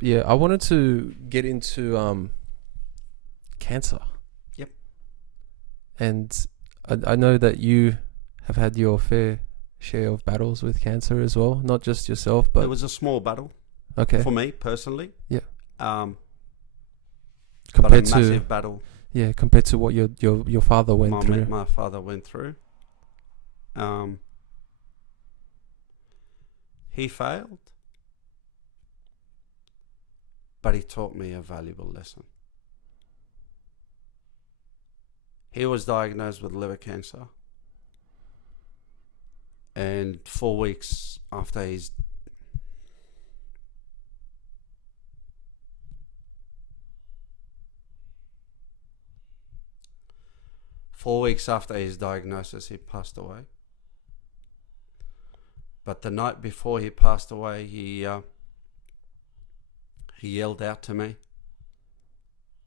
Yeah, I wanted to get into cancer. Yep. And I know that you have had your fair share of battles with cancer as well, not just yourself, but It was a small battle okay. for me personally. Yeah. But a Compared to massive battle compared to what your father went through. my father went through. He failed, but he taught me a valuable lesson. He was diagnosed with liver cancer, and 4 weeks after his diagnosis, he passed away. But the night before he passed away, he yelled out to me.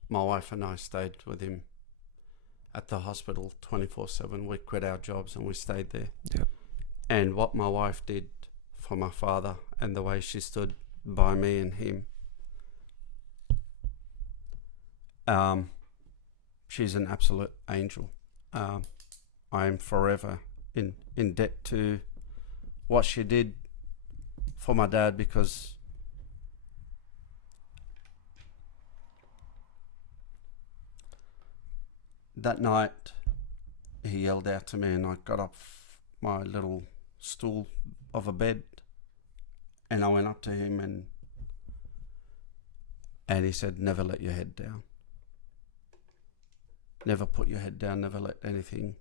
My wife and I stayed with him at the hospital 24/7. We quit our jobs and we stayed there. Yep. And what my wife did for my father and the way she stood by me and him, she's an absolute angel. I am forever in debt to what she did for my dad, because that night he yelled out to me and I got off my little stool of a bed and I went up to him and he said, never let your head down. Never put your head down, never let anything,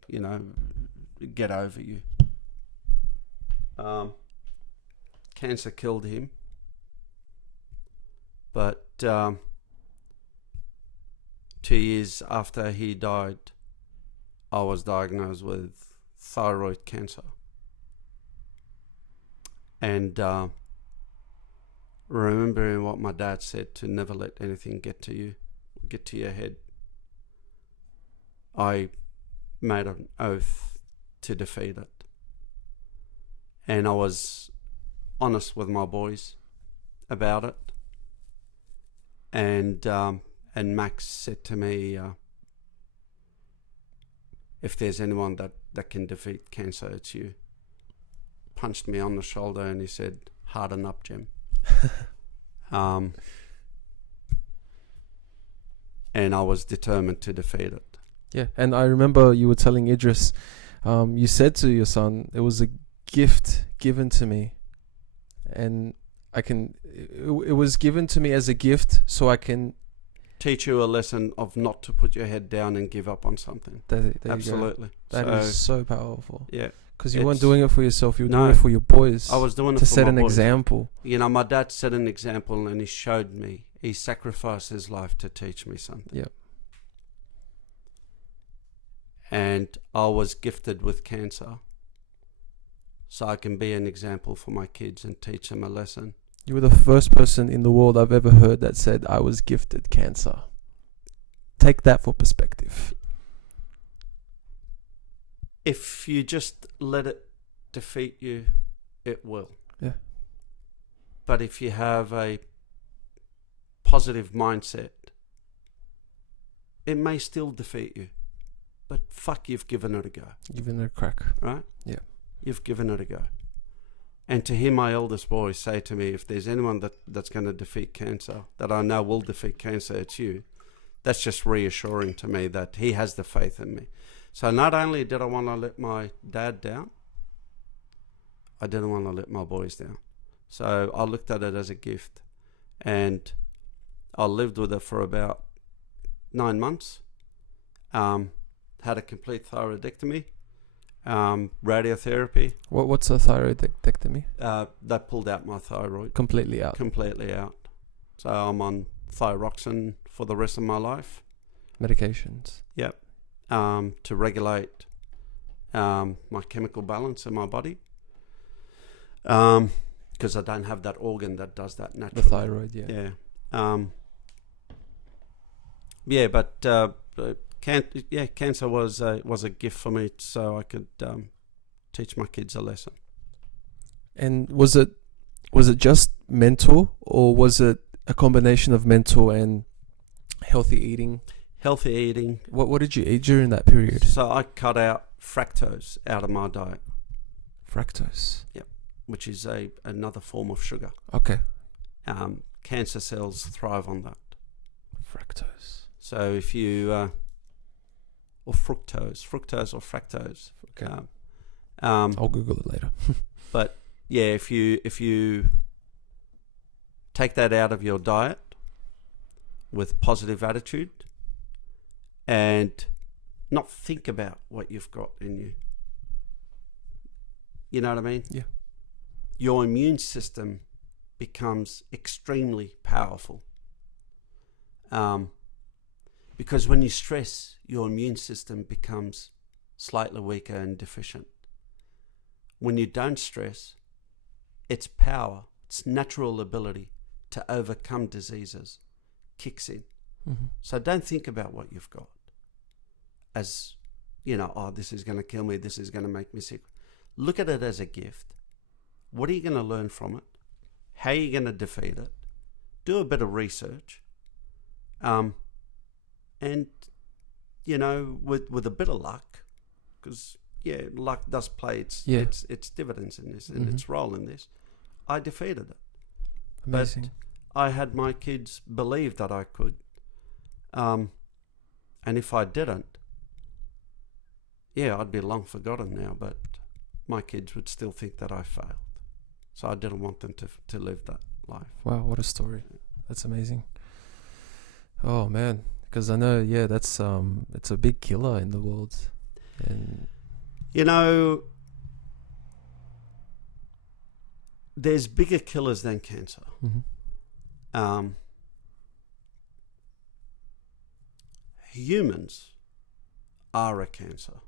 get over you. Cancer killed him, but 2 years after he died, I was diagnosed with thyroid cancer. And remembering what my dad said, to never let anything get to your head, I made an oath to defeat it. And I was honest with my boys about it. And Max said to me, if there's anyone that can defeat cancer, it's you. Punched me on the shoulder and he said, harden up, Jim. And I was determined to defeat it. Yeah, and I remember you were telling Idris, you said to your son, it was a gift given to me, and it was given to me as a gift so I can teach you a lesson of not to put your head down and give up on something. There Absolutely. That is so powerful. Yeah. Because you weren't doing it for yourself, you were doing it for your boys. I was doing it to for set my an boys. example. My dad set an example and he showed me. He sacrificed his life to teach me something. Yep. And I was gifted with cancer, so I can be an example for my kids and teach them a lesson. You were the first person in the world I've ever heard that said, I was gifted cancer. Take that for perspective. If you just let it defeat you, it will. Yeah. But if you have a positive mindset, it may still defeat you. But fuck, you've given it a go. Given it a crack. Right? Yeah. You've given it a go. And to hear my eldest boy say to me, if there's anyone that's going to defeat cancer, that I know will defeat cancer, it's you. That's just reassuring to me that he has the faith in me. So not only did I want to let my dad down, I didn't want to let my boys down. So I looked at it as a gift. And I lived with it for about 9 months. Had a complete thyroidectomy, radiotherapy. What's a thyroidectomy? They pulled out my thyroid. Completely out. Completely out. So I'm on thyroxine for the rest of my life. Medications. Yep. To regulate my chemical balance in my body. Because I don't have that organ that does that naturally. The thyroid, yeah. Yeah. But cancer was a gift for me, so I could teach my kids a lesson. And was it just mental, or was it a combination of mental and healthy eating. Healthy eating. What did you eat during that period? So I cut out fructose out of my diet. Fructose. Yep. Which is another form of sugar. Okay. Cancer cells thrive on that. Fructose. So if you or fructose or fructose. Okay. I'll Google it later. But yeah, if you take that out of your diet with positive attitude and not think about what you've got in you. You know what I mean? Yeah. Your immune system becomes extremely powerful. Because when you stress, your immune system becomes slightly weaker and deficient. When you don't stress, its power, its natural ability to overcome diseases kicks in. Mm-hmm. So don't think about what you've got as, oh, this is going to kill me, this is going to make me sick. Look at it as a gift. What are you going to learn from it? How are you going to defeat it? Do a bit of research. And, with a bit of luck, because, luck does play its dividends in this and its role in this, I defeated it. Amazing. But I had my kids believe that I could. And if I didn't, I'd be long forgotten now, but my kids would still think that I failed. So I didn't want them to live that life. Wow, what a story. That's amazing. Oh, man. Because I know, that's it's a big killer in the world. And there's bigger killers than cancer. Mm-hmm. Humans are a cancer.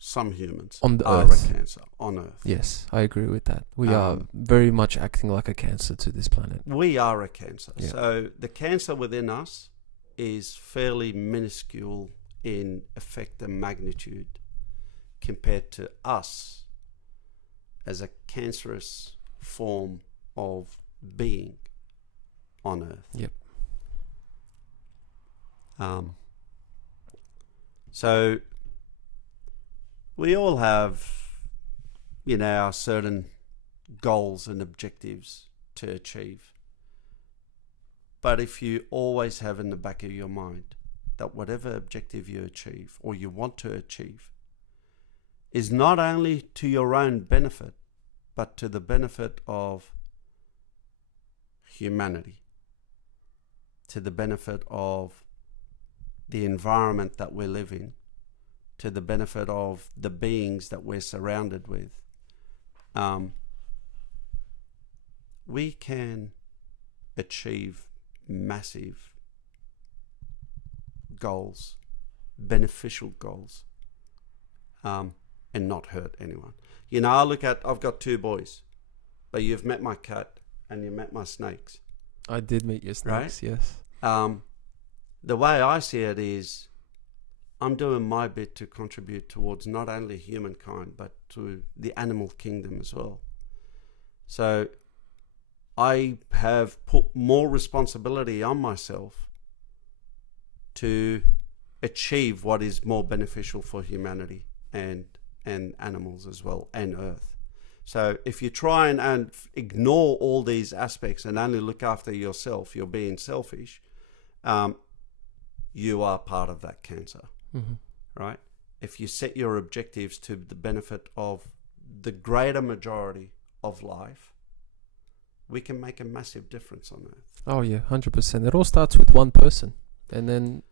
Some humans on the are earth. a cancer on Earth. Yes, I agree with that. We are very much acting like a cancer to this planet. We are a cancer. Yeah. So the cancer within us is fairly minuscule in effect and magnitude compared to us as a cancerous form of being on Earth. Yep. So we all have, our certain goals and objectives to achieve. But if you always have in the back of your mind that whatever objective you achieve or you want to achieve is not only to your own benefit, but to the benefit of humanity, to the benefit of the environment that we live in, to the benefit of the beings that we're surrounded with, we can achieve massive goals, beneficial goals, and not hurt anyone. I've got 2 boys, but you've met my cat and you met my snakes. I did meet your snakes, right? Yes. The way I see it is I'm doing my bit to contribute towards not only humankind, but to the animal kingdom as well. So I have put more responsibility on myself to achieve what is more beneficial for humanity and animals as well, and Earth. So if you try and ignore all these aspects and only look after yourself, you're being selfish, you are part of that cancer, right? If you set your objectives to the benefit of the greater majority of life, we can make a massive difference on Earth. Oh yeah, 100%. It all starts with one person, and then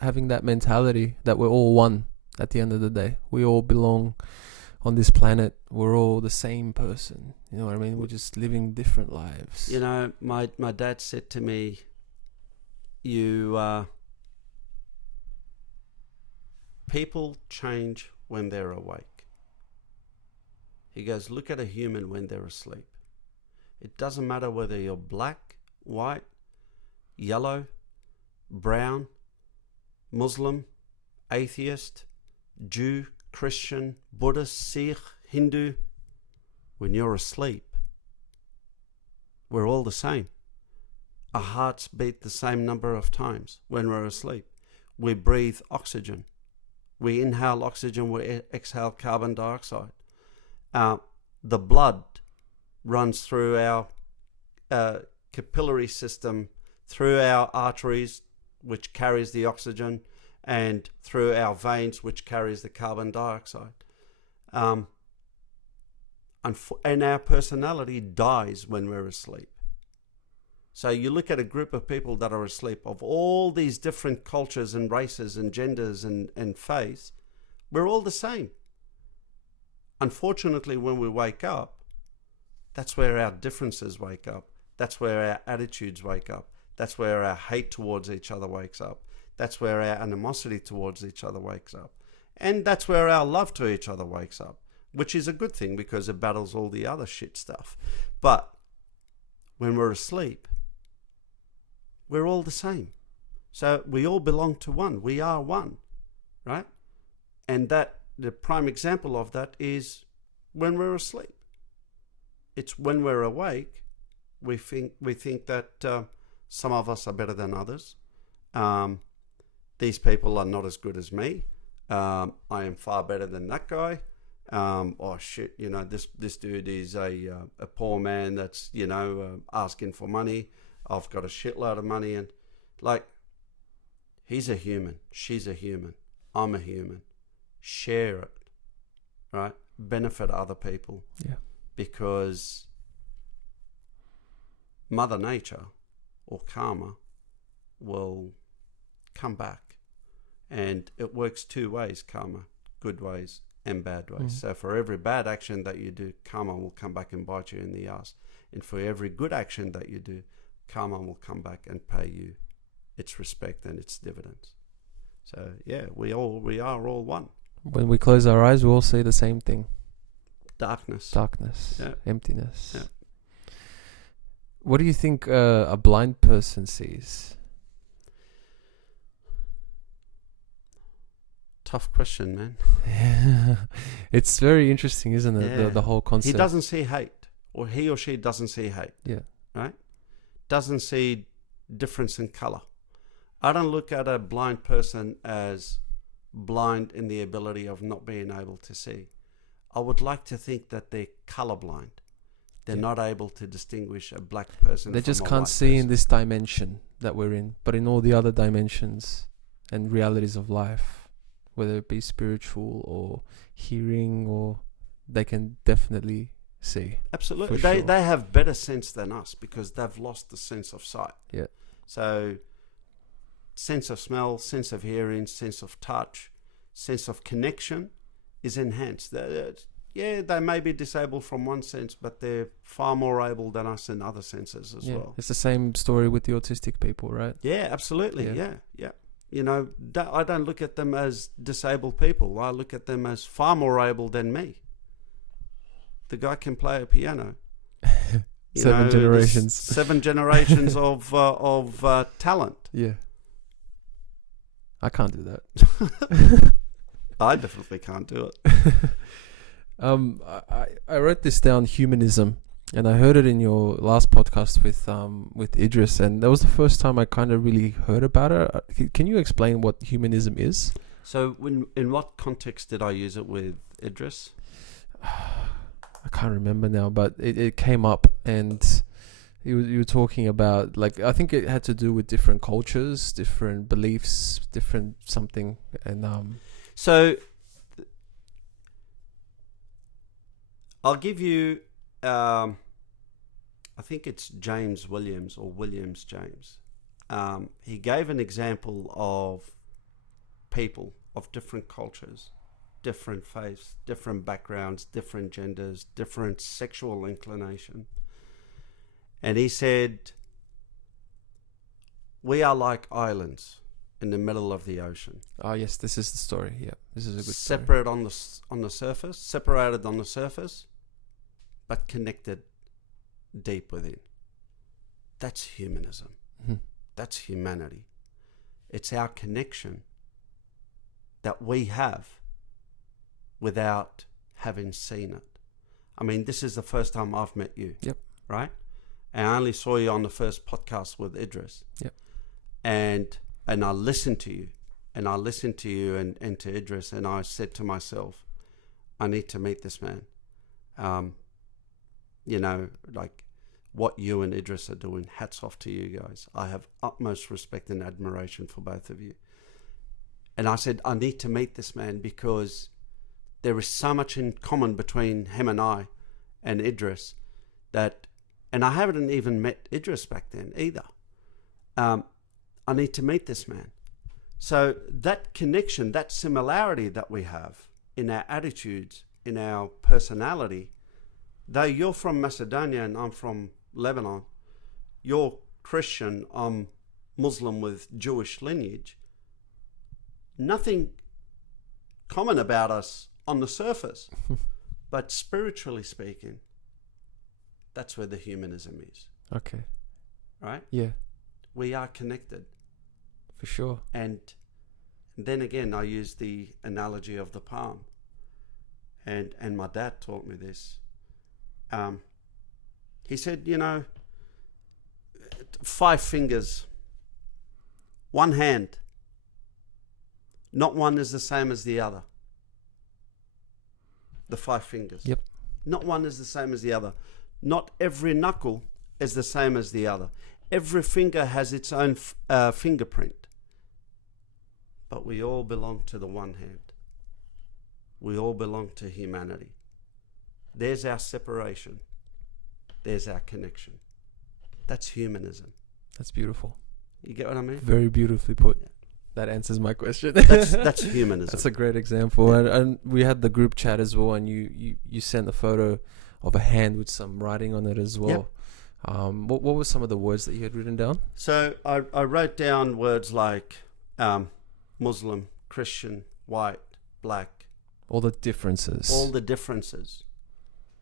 having that mentality that we're all one. At the end of the day, we all belong on this planet. We're all the same person. You know what I mean? We're just living different lives. My dad said to me, people change when they're awake. He goes, look at a human when they're asleep. It doesn't matter whether you're black, white, yellow, brown, Muslim, atheist, Jew, Christian, Buddhist, Sikh, Hindu. When you're asleep, we're all the same. Our hearts beat the same number of times when we're asleep. We breathe oxygen. We inhale oxygen, we exhale carbon dioxide. The blood runs through our capillary system, through our arteries, which carries the oxygen, and through our veins, which carries the carbon dioxide. And our personality dies when we're asleep. So you look at a group of people that are asleep of all these different cultures and races and genders and faiths, we're all the same. Unfortunately, when we wake up, that's where our differences wake up. That's where our attitudes wake up. That's where our hate towards each other wakes up. That's where our animosity towards each other wakes up. And that's where our love to each other wakes up, which is a good thing because it battles all the other shit stuff. But when we're asleep, we're all the same. So we all belong to one. We are one, right? And that the prime example of that is when we're asleep. It's when we're awake, we think that some of us are better than others. These people are not as good as me. I am far better than that guy. Oh shit, this dude is a poor man that's asking for money. I've got a shitload of money, and like, he's a human, she's a human, I'm a human. Share it, right? Benefit other people. Yeah. Because Mother Nature or karma will come back, and it works two ways, karma, good ways and bad ways. So for every bad action that you do, karma will come back and bite you in the ass. And for every good action that you do, karma will come back and pay you its respect and its dividends. So yeah, we are all one. When we close our eyes, we all see the same thing. Darkness. Yeah. Emptiness. Yeah. What do you think a blind person sees? Tough question, man. It's very interesting, isn't it? Yeah. The whole concept. He doesn't see hate, or he or she doesn't see hate. Yeah. Right? Doesn't see difference in color. I don't look at a blind person as blind in the ability of not being able to see. I would like to think that they're colorblind. They're not able to distinguish a black person. They from just a can't white see person. in this dimension that we're in, but in all the other dimensions and realities of life, whether it be spiritual or hearing, or they can definitely see. Absolutely. For sure. They have better sense than us because they've lost the sense of sight. Yeah. So sense of smell, sense of hearing, sense of touch, sense of connection is enhanced. They may be disabled from one sense, but they're far more able than us in other senses as well. It's the same story with the autistic people, right? Yeah, absolutely. Yeah. I don't look at them as disabled people. I look at them as far more able than me. The guy can play a piano. Seven generations. 7 generations of talent. Yeah. I can't do that. I definitely can't do it. I wrote this down, humanism, and I heard it in your last podcast with Idris, and that was the first time I kind of really heard about it. Can you explain what humanism is? So in what context did I use it with Idris? I can't remember now, but it came up, and you were talking about, like, I think it had to do with different cultures, different beliefs, different something, and so I'll give you, I think it's James Williams or Williams James. He gave an example of people of different cultures, different faiths, different backgrounds, different genders, different sexual inclination. And he said, we are like islands in the middle of the ocean. Oh yes, this is the story. Yeah, this is a good Separate on the surface, separated on the surface, but connected deep within. That's humanism. Mm-hmm. That's humanity. It's our connection that we have without having seen it. I mean, this is the first time I've met you. Yep. Right? And I only saw you on the first podcast with Idris. Yep. And I listened to you. And I listened to you and to Idris, and I said to myself, I need to meet this man. You know, like what you and Idris are doing, hats off to you guys. I have utmost respect and admiration for both of you. And I said, I need to meet this man because there is so much in common between him and I and Idris that, and I haven't even met Idris back then either. I need to meet this man. So that connection, that similarity that we have in our attitudes, in our personality, though you're from Macedonia and I'm from Lebanon, you're Christian, I'm Muslim with Jewish lineage, nothing common about us on the surface. But spiritually speaking, that's where the humanism is. Okay. Right? Yeah. We are connected. For sure. And then again, I use the analogy of the palm. And my dad taught me this. He said, you know, 5 fingers, one hand, not one is the same as the other. The 5 fingers. Yep. Not one is the same as the other. Not every knuckle is the same as the other. Every finger has its own fingerprint. But we all belong to the one hand. We all belong to humanity. There's our separation. There's our connection. That's humanism. That's beautiful. You get what I mean? Very beautifully put. Yeah. That answers my question. That's humanism. That's a great example. Yeah. And we had the group chat as well, and you sent a photo of a hand with some writing on it as well. Yep. What were some of the words that you had written down? So I wrote down words like Muslim, Christian, white, black. All the differences. All the differences.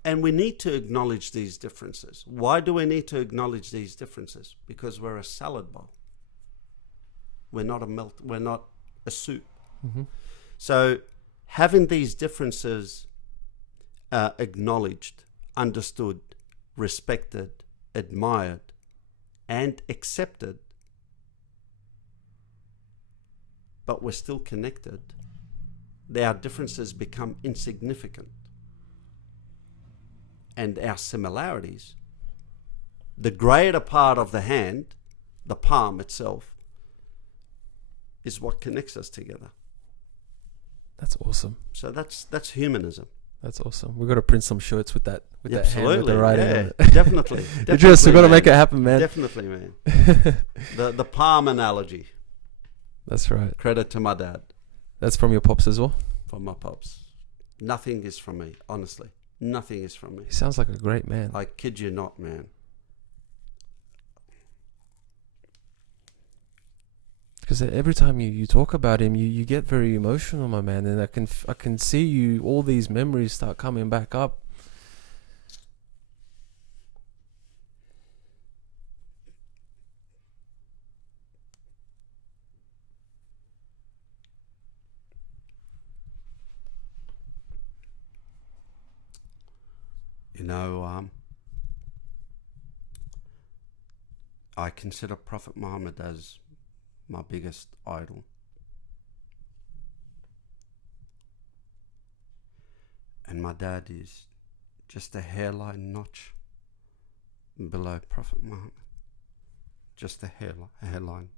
And we need to acknowledge these differences. Why do we need to acknowledge these differences? Because we're a salad bowl. We're not a soup. Mm-hmm. So having these differences acknowledged, understood, respected, admired, and accepted, but we're still connected, our differences become insignificant. And our similarities, the greater part of the hand, the palm itself, is what connects us together. That's awesome. So that's humanism. That's awesome. We've got to print some shirts with that hand with the writing on it. Definitely. Idris, we've got to make it happen, man. Definitely, man. the palm analogy. That's right. Credit to my dad. That's from your pops as well? From my pops. Nothing is from me, honestly. Nothing is from me. He sounds like a great man. I kid you not, man. Because every time you talk about him, you get very emotional, my man, and I can see you, all these memories start coming back up. You know, I consider Prophet Muhammad as my biggest idol. And my dad is just a hairline notch below Prophet Muhammad. Just a hairline.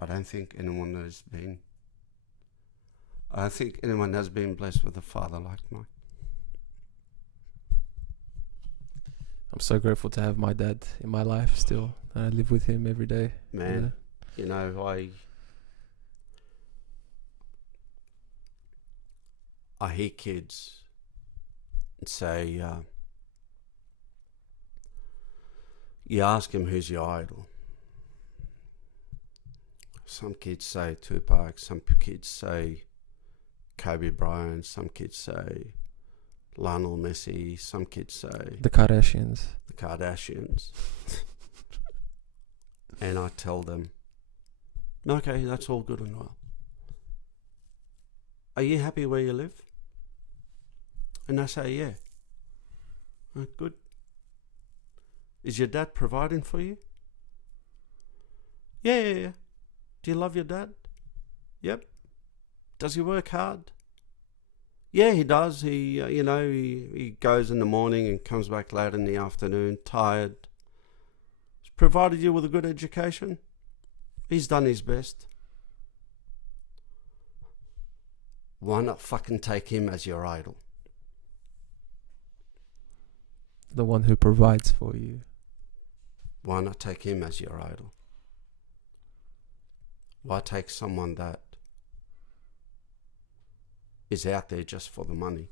I don't think anyone has been blessed with a father like mine. I'm so grateful to have my dad in my life still. I live with him every day. Man, you know, I hear kids say, you ask him who's your idol. Some kids say Tupac, some kids say Kobe Bryant, some kids say Lionel Messi, some kids say the Kardashians. And I tell them, okay, that's all good and well. are you happy where you live? And I say, yeah. Oh, good. Is your dad providing for you? Yeah. Do you love your dad? Yep. Does he work hard? Yeah, he does. He goes in the morning and comes back late in the afternoon, tired. He's provided you with a good education. He's done his best. Why not fucking take him as your idol? The one who provides for you. Why not take him as your idol? Why take someone that is out there just for the money?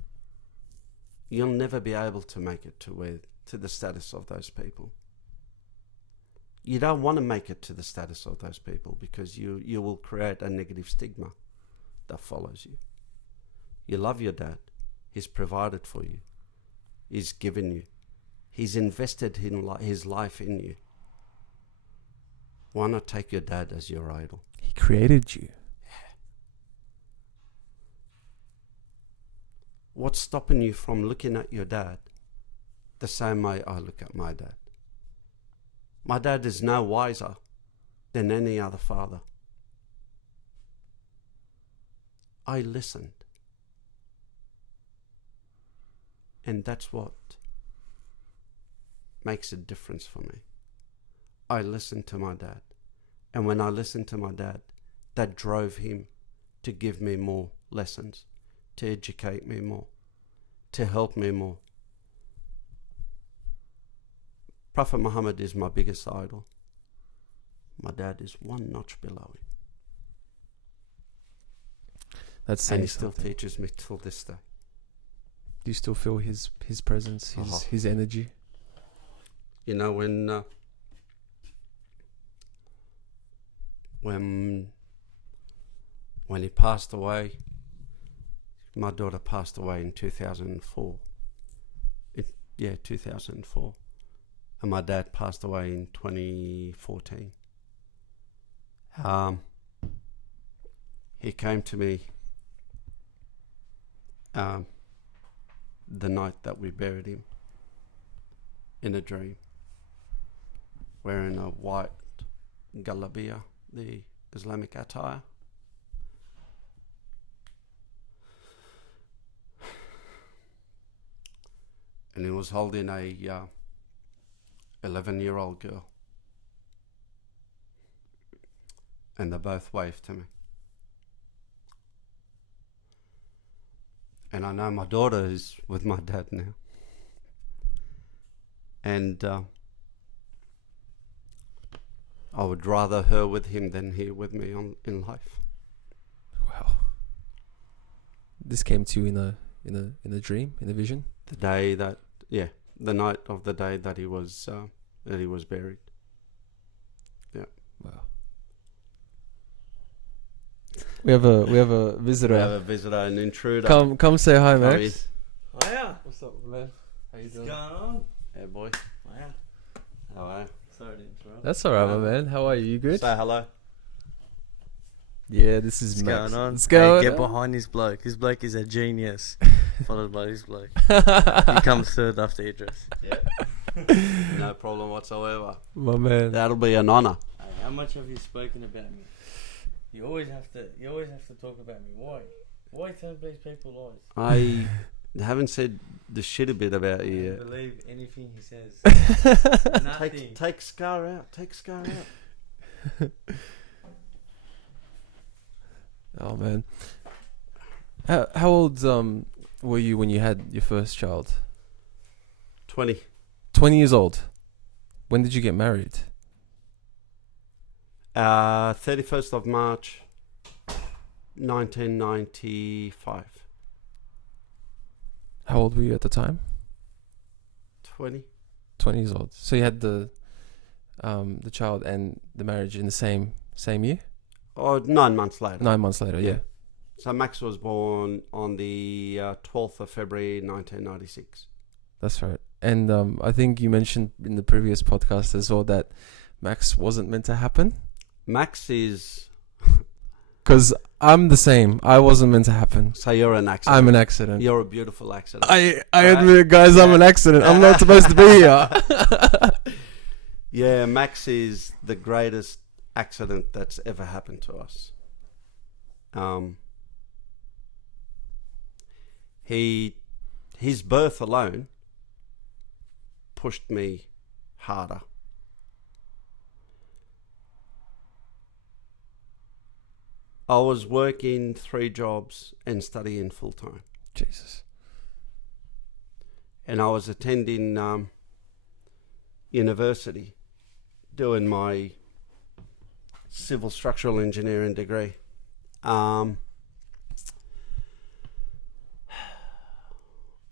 You'll never be able to make it to the status of those people. You don't want to make it to the status of those people because you will create a negative stigma that follows you. You love your dad. He's provided for you. He's given you. He's invested his life in you. Why not take your dad as your idol? He created you. What's stopping you from looking at your dad the same way I look at my dad? My dad is no wiser than any other father. I listened. And that's what makes a difference for me. I listened to my dad. And when I listened to my dad, that drove him to give me more lessons, to educate me more, to help me more. Prophet Muhammad is my biggest idol. My dad is one notch below him. That's and he still teaches me till this day. Do you still feel his presence, his energy? You know, when he passed away, my daughter passed away in 2004. 2004. And my dad passed away in 2014. He came to me the night that we buried him in a dream, wearing a white galabiya, the Islamic attire. And he was holding a 11-year-old girl. And they both waved to me. And I know my daughter is with my dad now. And I would rather her with him than he with me in life. Wow. This came to you in a dream, in a vision? The night of the day that he was buried. Yeah. Wow. We have a visitor. We have a visitor, an intruder. Come say hi, Max. Hiya. What's up, man? How you doing? What's going on? Hey, boy. Hiya. How are you? Sorry to interrupt. That's alright, my man. How are you? You good? Say hello. Yeah, this is What's Max. going on? What's going Get on? behind this bloke. This bloke is a genius. Followed by this bloke. He comes third after Idris. Yeah. No problem whatsoever. My man. That'll be an honour. Hey, how much have you spoken about me? You always have to talk about me. Why? Why tell these people lies? I haven't said the shit a bit about I you don't yet. believe anything he says. Nothing. Take Scar out. Take Scar out. Oh man. How old were you when you had your first child? 20. 20 years old. When did you get married? 31st of March, 1995. How old were you at the time? 20. 20 years old. So you had the child and the marriage in the same year? Or 9 months later. 9 months later, yeah. So Max was born on the 12th of February 1996. That's right. And I think you mentioned in the previous podcast as well that Max wasn't meant to happen. Max is Because I'm the same. I wasn't meant to happen. So you're an accident. I'm an accident. You're a beautiful accident. I Right? admit, guys, I'm Yeah. an accident. I'm not supposed to be here. Yeah, Max is the greatest accident that's ever happened to us. His birth alone pushed me harder. I was working 3 jobs and studying full time. Jesus. And I was attending university, doing my civil structural engineering degree. I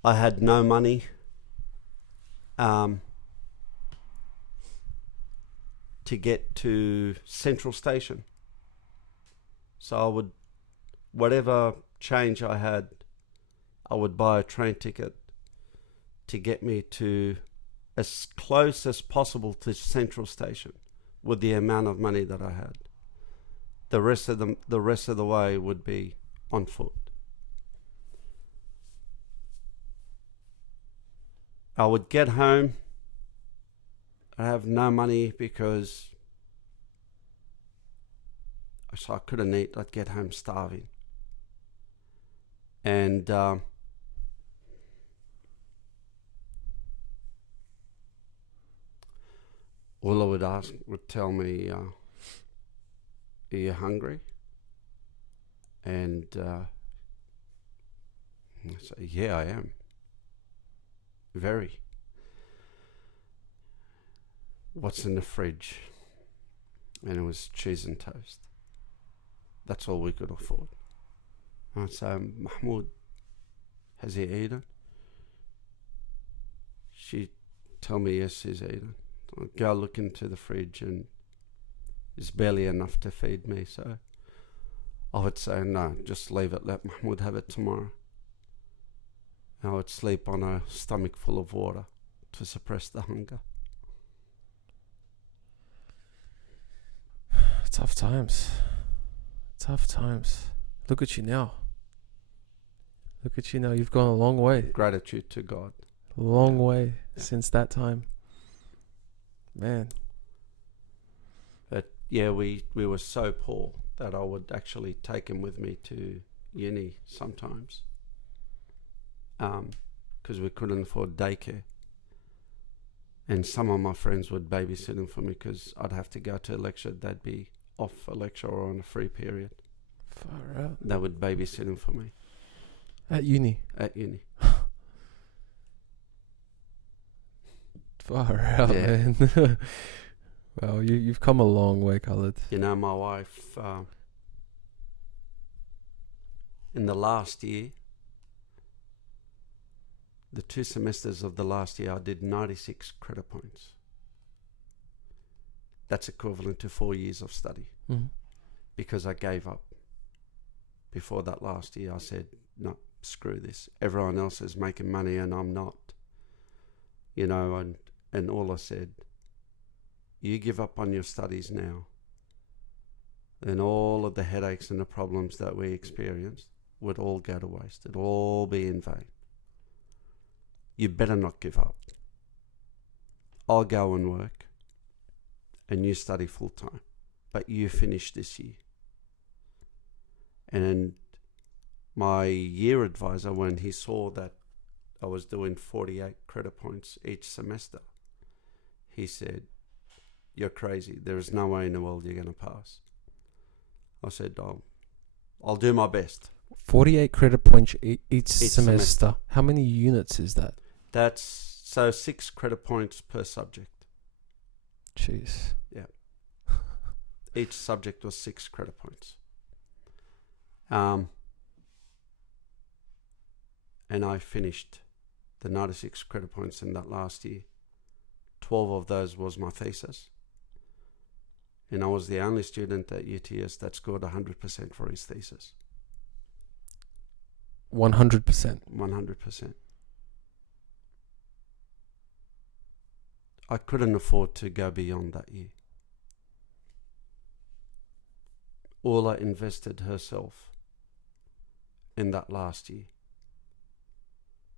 had no money. To get to Central Station. So I would, whatever change I had, I would buy a train ticket to get me to as close as possible to Central Station with the amount of money that I had. The rest of the way would be on foot. I would get home. I have no money because so I couldn't eat. I'd get home starving. And all I would tell me, are you hungry? And I say, yeah, I am. Very. What's in the fridge? And it was cheese and toast. That's all we could afford. I'd say, Mahmoud, has he eaten? She'd tell me, yes, he's eaten. I'd go look into the fridge and there's barely enough to feed me. So I would say, no, just leave it. Let Mahmoud have it tomorrow. And I would sleep on a stomach full of water to suppress the hunger. Tough times. Tough times. Look at you now. Look at you now. You've gone a long way. Gratitude to God. Long way since that time. Man. But yeah, we were so poor that I would actually take him with me to uni sometimes. Because we couldn't afford daycare. And some of my friends would babysit him for me because I'd have to go to a lecture. They'd be off a lecture or on a free period. Far out. They would babysit him for me. At uni. At uni. Far out, Yeah. man. Well, you've come a long way, Khaled. You know, my wife, in the last year, the 2 semesters of the last year, I did 96 credit points. That's equivalent to 4 years of study. Mm-hmm. Because I gave up. Before that last year, I said, no, screw this. Everyone else is making money and I'm not. You know, and all I said, you give up on your studies now, then all of the headaches and the problems that we experienced would all go to waste. It'd all be in vain. You better not give up. I'll go and work and you study full time, but you finish this year. And my year advisor, when he saw that I was doing 48 credit points each semester, he said, you're crazy. There is no way in the world you're going to pass. I said, I'll do my best. 48 credit points each semester. How many units is that? That's so 6 credit points per subject. Jeez. Yeah. Each subject was 6 credit points. And I finished the 96 credit points in that last year. 12 of those was my thesis. And I was the only student at UTS that scored 100% for his thesis. 100%. 100%. I couldn't afford to go beyond that year. Ola invested herself in that last year.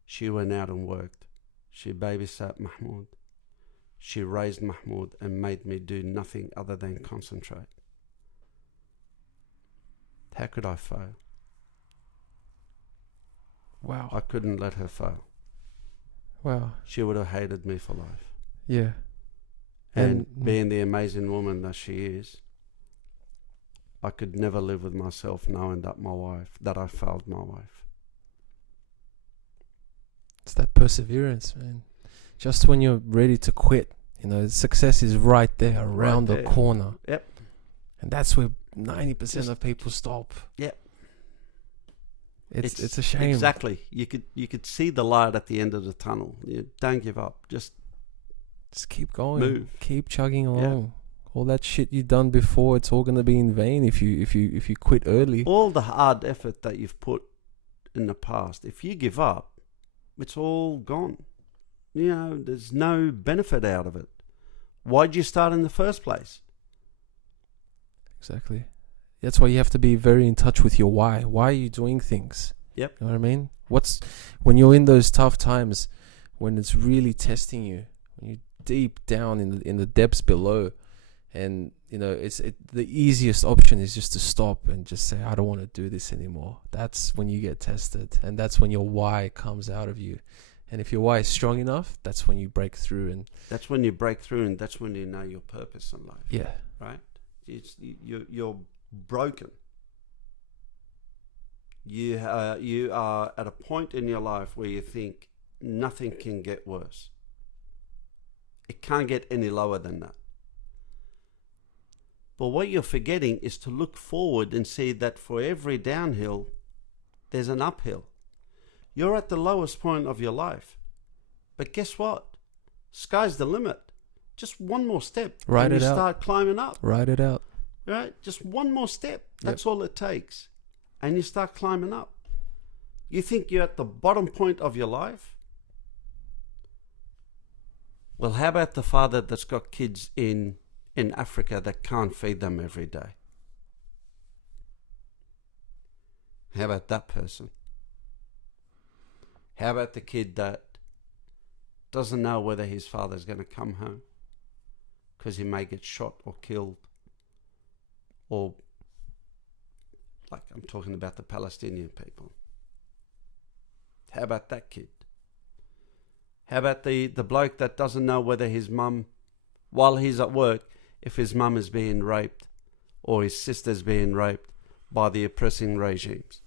She went out and worked. She babysat Mahmoud. She raised Mahmoud and made me do nothing other than concentrate. How could I fail? Wow. I couldn't let her fail. Wow. She would have hated me for life. Yeah. And being the amazing woman that she is, I could never live with myself knowing that I failed my wife. It's that perseverance, man. Just when you're ready to quit, success is right there, around the corner. Yep. And that's where 90% of people stop. Yep. It's a shame. Exactly. You could see the light at the end of the tunnel. You don't give up. Just keep going. Move. Keep chugging along. All that shit you've done before, it's all gonna be in vain if you quit early. All the hard effort that you've put in the past, if you give up, it's all gone. There's no benefit out of it. Why'd you start in the first place? Exactly. That's why you have to be very in touch with your why. Why are you doing things? Yep. You know what I mean? When you're in those tough times, when it's really testing you, when you're deep down in the depths below, and the easiest option is just to stop and just say, I don't want to do this anymore. That's when you get tested, and that's when your why comes out of you. And if your why is strong enough, that's when you break through. And that's when you break through, and that's when you know your purpose in life. Yeah. Right? You're broken. You are at a point in your life where you think nothing can get worse. It can't get any lower than that. But what you're forgetting is to look forward and see that for every downhill, there's an uphill. You're at the lowest point of your life. But guess what? Sky's the limit. Just one more step. Ride it out. You start climbing up. Ride it out. Right? Just one more step. That's all it takes. And you start climbing up. You think you're at the bottom point of your life? Well, how about the father that's got kids in Africa that can't feed them every day? How about that person? How about the kid that doesn't know whether his father's going to come home because he may get shot or killed? Or, like I'm talking about the Palestinian people. How about that kid? How about the bloke that doesn't know whether his mum, while he's at work, if his mum is being raped or his sister's being raped by the oppressing regimes?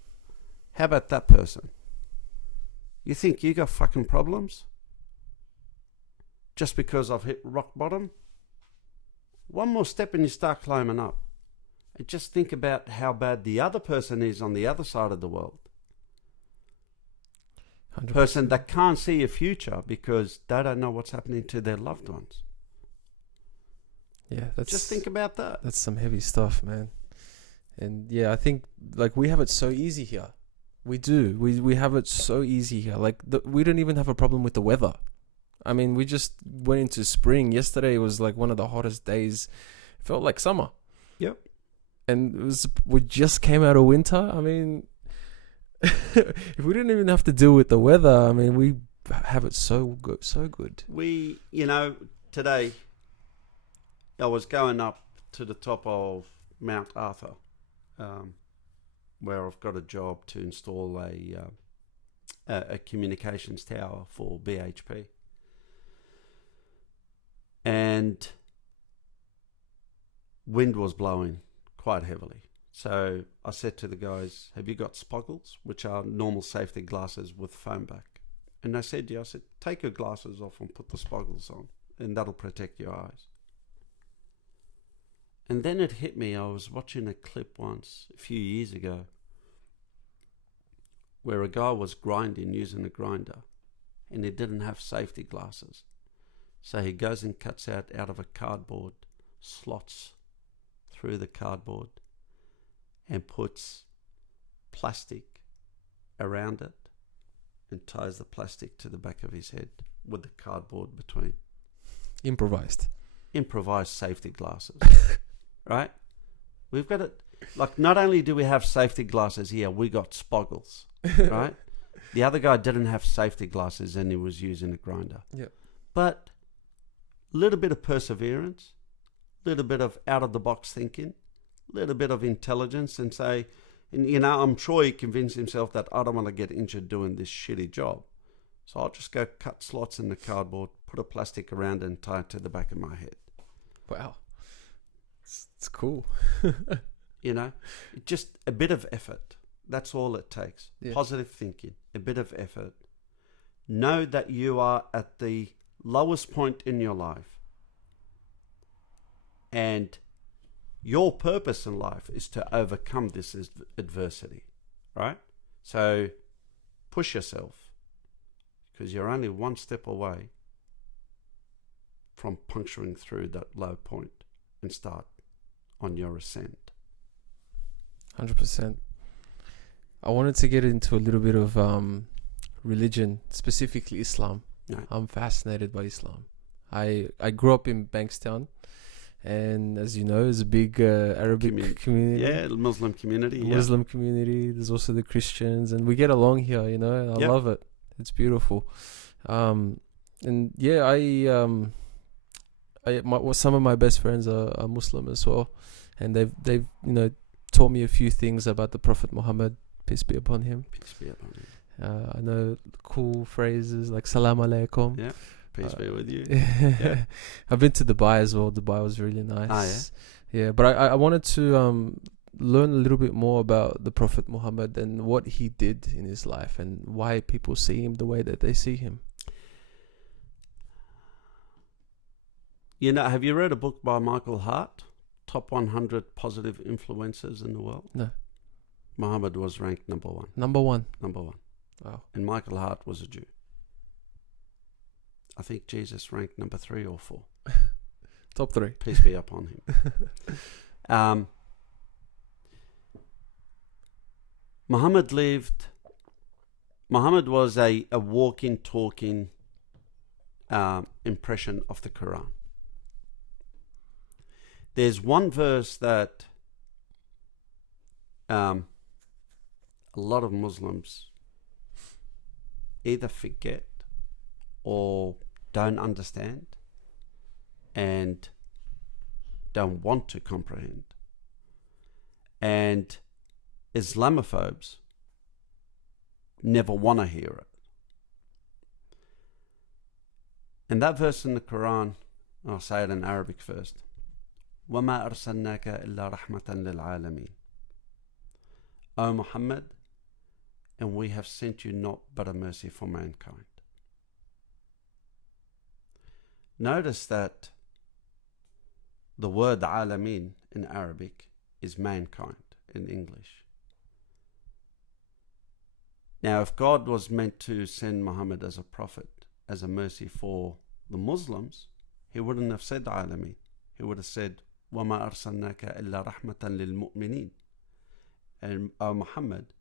How about that person? You think you got fucking problems? Just because I've hit rock bottom? One more step and you start climbing up. And just think about how bad the other person is on the other side of the world. 100%. Person that can't see a future because they don't know what's happening to their loved ones. Yeah, just think about that. That's some heavy stuff, man. And yeah, I think we have it so easy here. We do. We have it so easy here. We don't even have a problem with the weather. I mean, we just went into spring. Yesterday was one of the hottest days. It felt like summer. Yep. And we just came out of winter. I mean, if we didn't even have to deal with the weather, I mean, we have it so good, so good. We, today I was going up to the top of Mount Arthur, where I've got a job to install a communications tower for BHP. And wind was blowing quite heavily. So I said to the guys, have you got spoggles, which are normal safety glasses with foam back? And they said, yeah. I said, take your glasses off and put the spoggles on, and that'll protect your eyes. And then it hit me. I was watching a clip once, a few years ago, where a guy was grinding using a grinder, and he didn't have safety glasses. So he goes and cuts out of a cardboard slots through the cardboard and puts plastic around it and ties the plastic to the back of his head with the cardboard between. Improvised safety glasses. Right? We've got it. Like, not only do we have safety glasses here, we got spoggles, right? The other guy didn't have safety glasses and he was using a grinder. Yeah. But a little bit of perseverance, a little bit of out-of-the-box thinking, a little bit of intelligence, and say, and you know, I'm sure he convinced himself that I don't want to get injured doing this shitty job. So I'll just go cut slots in the cardboard, put a plastic around it and tie it to the back of my head. Wow. It's cool. You know, just a bit of effort. That's all it takes. Yeah. Positive thinking, a bit of effort. Know that you are at the lowest point in your life. And your purpose in life is to overcome this adversity, right? So push yourself, because you're only one step away from puncturing through that low point and start on your ascent. 100%. I wanted to get into a little bit of religion, specifically Islam. No. I'm fascinated by Islam. I grew up in Bankstown, and as you know, there's a big Arabic community. Yeah, Muslim community. Muslim community. There's also the Christians, and we get along here. You know, I love it. It's beautiful. And yeah, some of my best friends are Muslim as well, and they've taught me a few things about the Prophet Muhammad, peace be upon him. Peace be upon him. I know cool phrases like Salam Alaikum. Yeah, peace be with you. Yeah. I've been to Dubai as well. Dubai was really nice. Ah, yeah, but I wanted to learn a little bit more about the Prophet Muhammad and what he did in his life and why people see him the way that they see him. You know, have you read a book by Michael Hart? Top 100 positive influencers in the world? No. Muhammad was ranked number one. Number one. Number one. Wow. And Michael Hart was a Jew. I think Jesus ranked number 3 or 4. Top 3. Peace be upon him. Muhammad was a walking, talking impression of the Quran. There's one verse that a lot of Muslims either forget or don't understand and don't want to comprehend. And Islamophobes never want to hear it. And that verse in the Quran, I'll say it in Arabic first. وَمَا أَرْسَلْنَاكَ إِلَّا رَحْمَةً لِلْعَالَمِينَ. O Muhammad, and we have sent you not but a mercy for mankind. Notice that the word alamin in Arabic is mankind in English. Now, if God was meant to send Muhammad as a prophet, as a mercy for the Muslims, he wouldn't have said alamin. He would have said, وَمَا أَرْسَلْنَاكَ إِلَّا رَحْمَةً لِلْمُؤْمِنِينَ. And O Muhammad,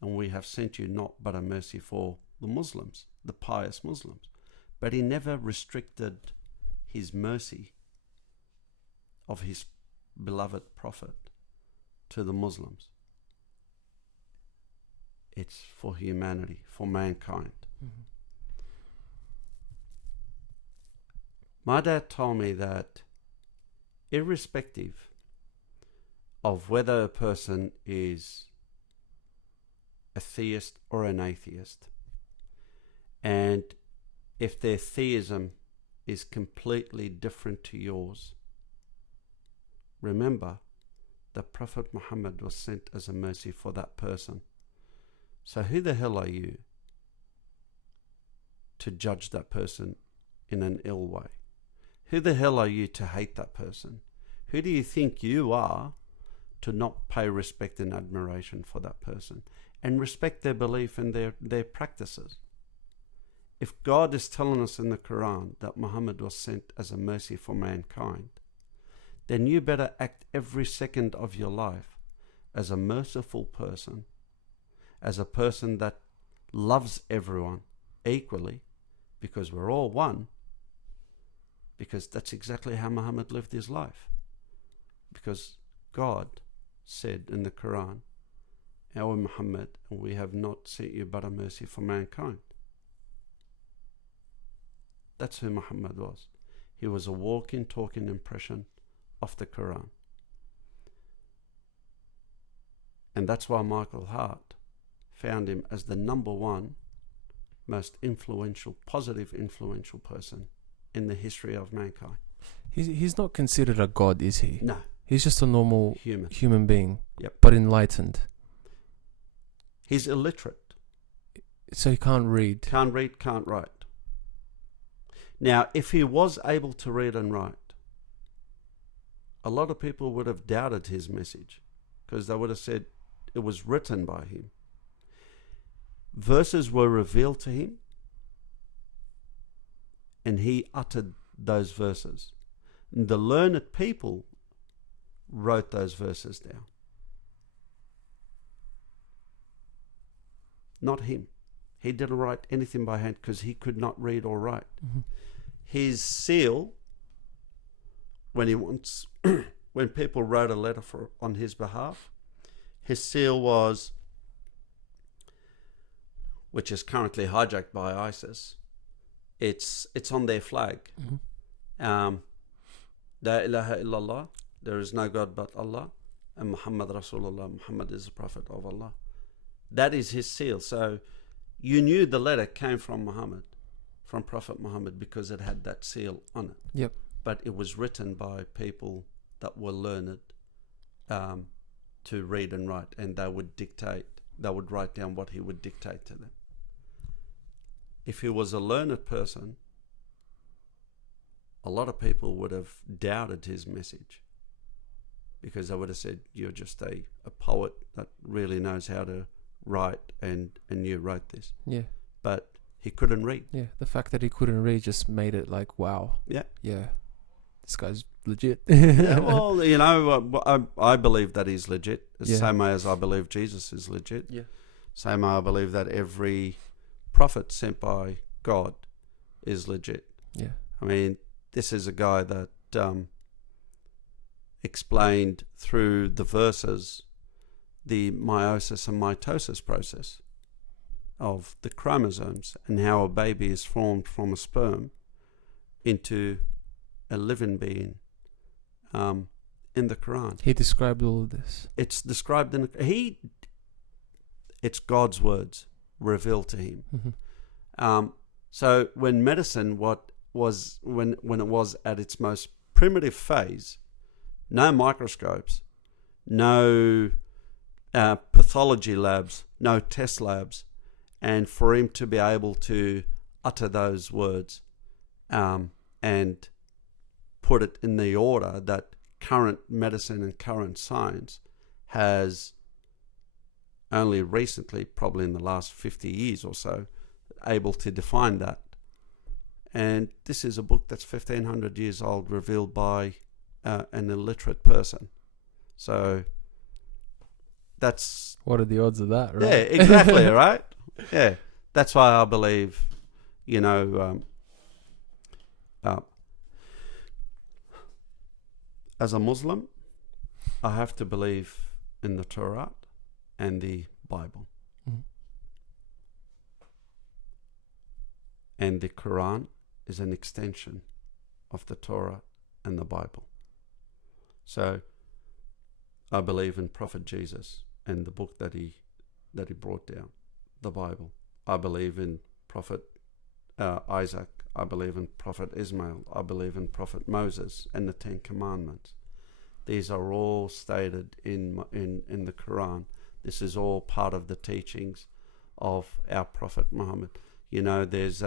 and we have sent you not but a mercy for the Muslims, the pious Muslims. But he never restricted his mercy of his beloved prophet to the Muslims. It's for humanity, for mankind. Mm-hmm. My dad told me that irrespective of whether a person is a theist or an atheist, and if their theism is completely different to yours, remember that Prophet Muhammad was sent as a mercy for that person. So who the hell are you to judge that person in an ill way? Who the hell are you to hate that person? Who do you think you are to not pay respect and admiration for that person and respect their belief and their practices? If God is telling us in the Quran that Muhammad was sent as a mercy for mankind, then you better act every second of your life as a merciful person, as a person that loves everyone equally, because we're all one, because that's exactly how Muhammad lived his life. Because God said in the Quran, "O Muhammad, we have not sent you but a mercy for mankind." That's who Muhammad was. He was a walking, talking impression of the Quran. And that's why Michael Hart found him as the number one most influential, positive influential person in the history of mankind. He's not considered a god, is he? No. He's just a normal Human. being. Yep. But enlightened. He's illiterate. So he can't read. Can't read, can't write. Now, if he was able to read and write, a lot of people would have doubted his message, because they would have said it was written by him. Verses were revealed to him, and he uttered those verses. And the learned people wrote those verses down. Not him. He didn't write anything by hand because he could not read or write. Mm-hmm. His seal, when when people wrote a letter on his behalf, his seal was, which is currently hijacked by ISIS. It's on their flag. Mm-hmm. La ilaha illallah, there is no God but Allah, and Muhammad Rasulullah, Muhammad is the Prophet of Allah. That is his seal. So you knew the letter came from Muhammad, from Prophet Muhammad, because it had that seal on it. Yep. But it was written by people that were learned to read and write, and they would write down what he would dictate to them. If he was a learned person, a lot of people would have doubted his message, because they would have said, "You're just a poet that really knows how to write, and you wrote this." Yeah. But he couldn't read. Yeah. The fact that he couldn't read just made it like, wow. Yeah. Yeah. This guy's legit. Yeah, well, you know, I believe that he's legit. The Yeah. same way as I believe Jesus is legit. Yeah. Same way I believe that every prophet sent by God is legit. Yeah. I mean, this is a guy that explained through the verses the meiosis and mitosis process of the chromosomes, and how a baby is formed from a sperm into a living being in the Quran. He described all of this. It's described in it's God's words revealed to him. Mm-hmm. So when medicine when it was at its most primitive phase, no microscopes, no pathology labs, no test labs, and for him to be able to utter those words and put it in the order that current medicine and current science has only recently, probably in the last 50 years or so, able to define that. And this is a book that's 1,500 years old, revealed by an illiterate person. So that's... What are the odds of that, right? Yeah, exactly, right? Yeah, that's why I believe, you know, as a Muslim, I have to believe in the Torah and the Bible. Mm-hmm. And the Quran is an extension of the Torah and the Bible. So I believe in Prophet Jesus and the book that he brought down, the Bible. I believe in Prophet Isaac. I believe in Prophet Ismail. I believe in Prophet Moses and the Ten Commandments. These are all stated in the Quran. This is all part of the teachings of our Prophet Muhammad. You know, there's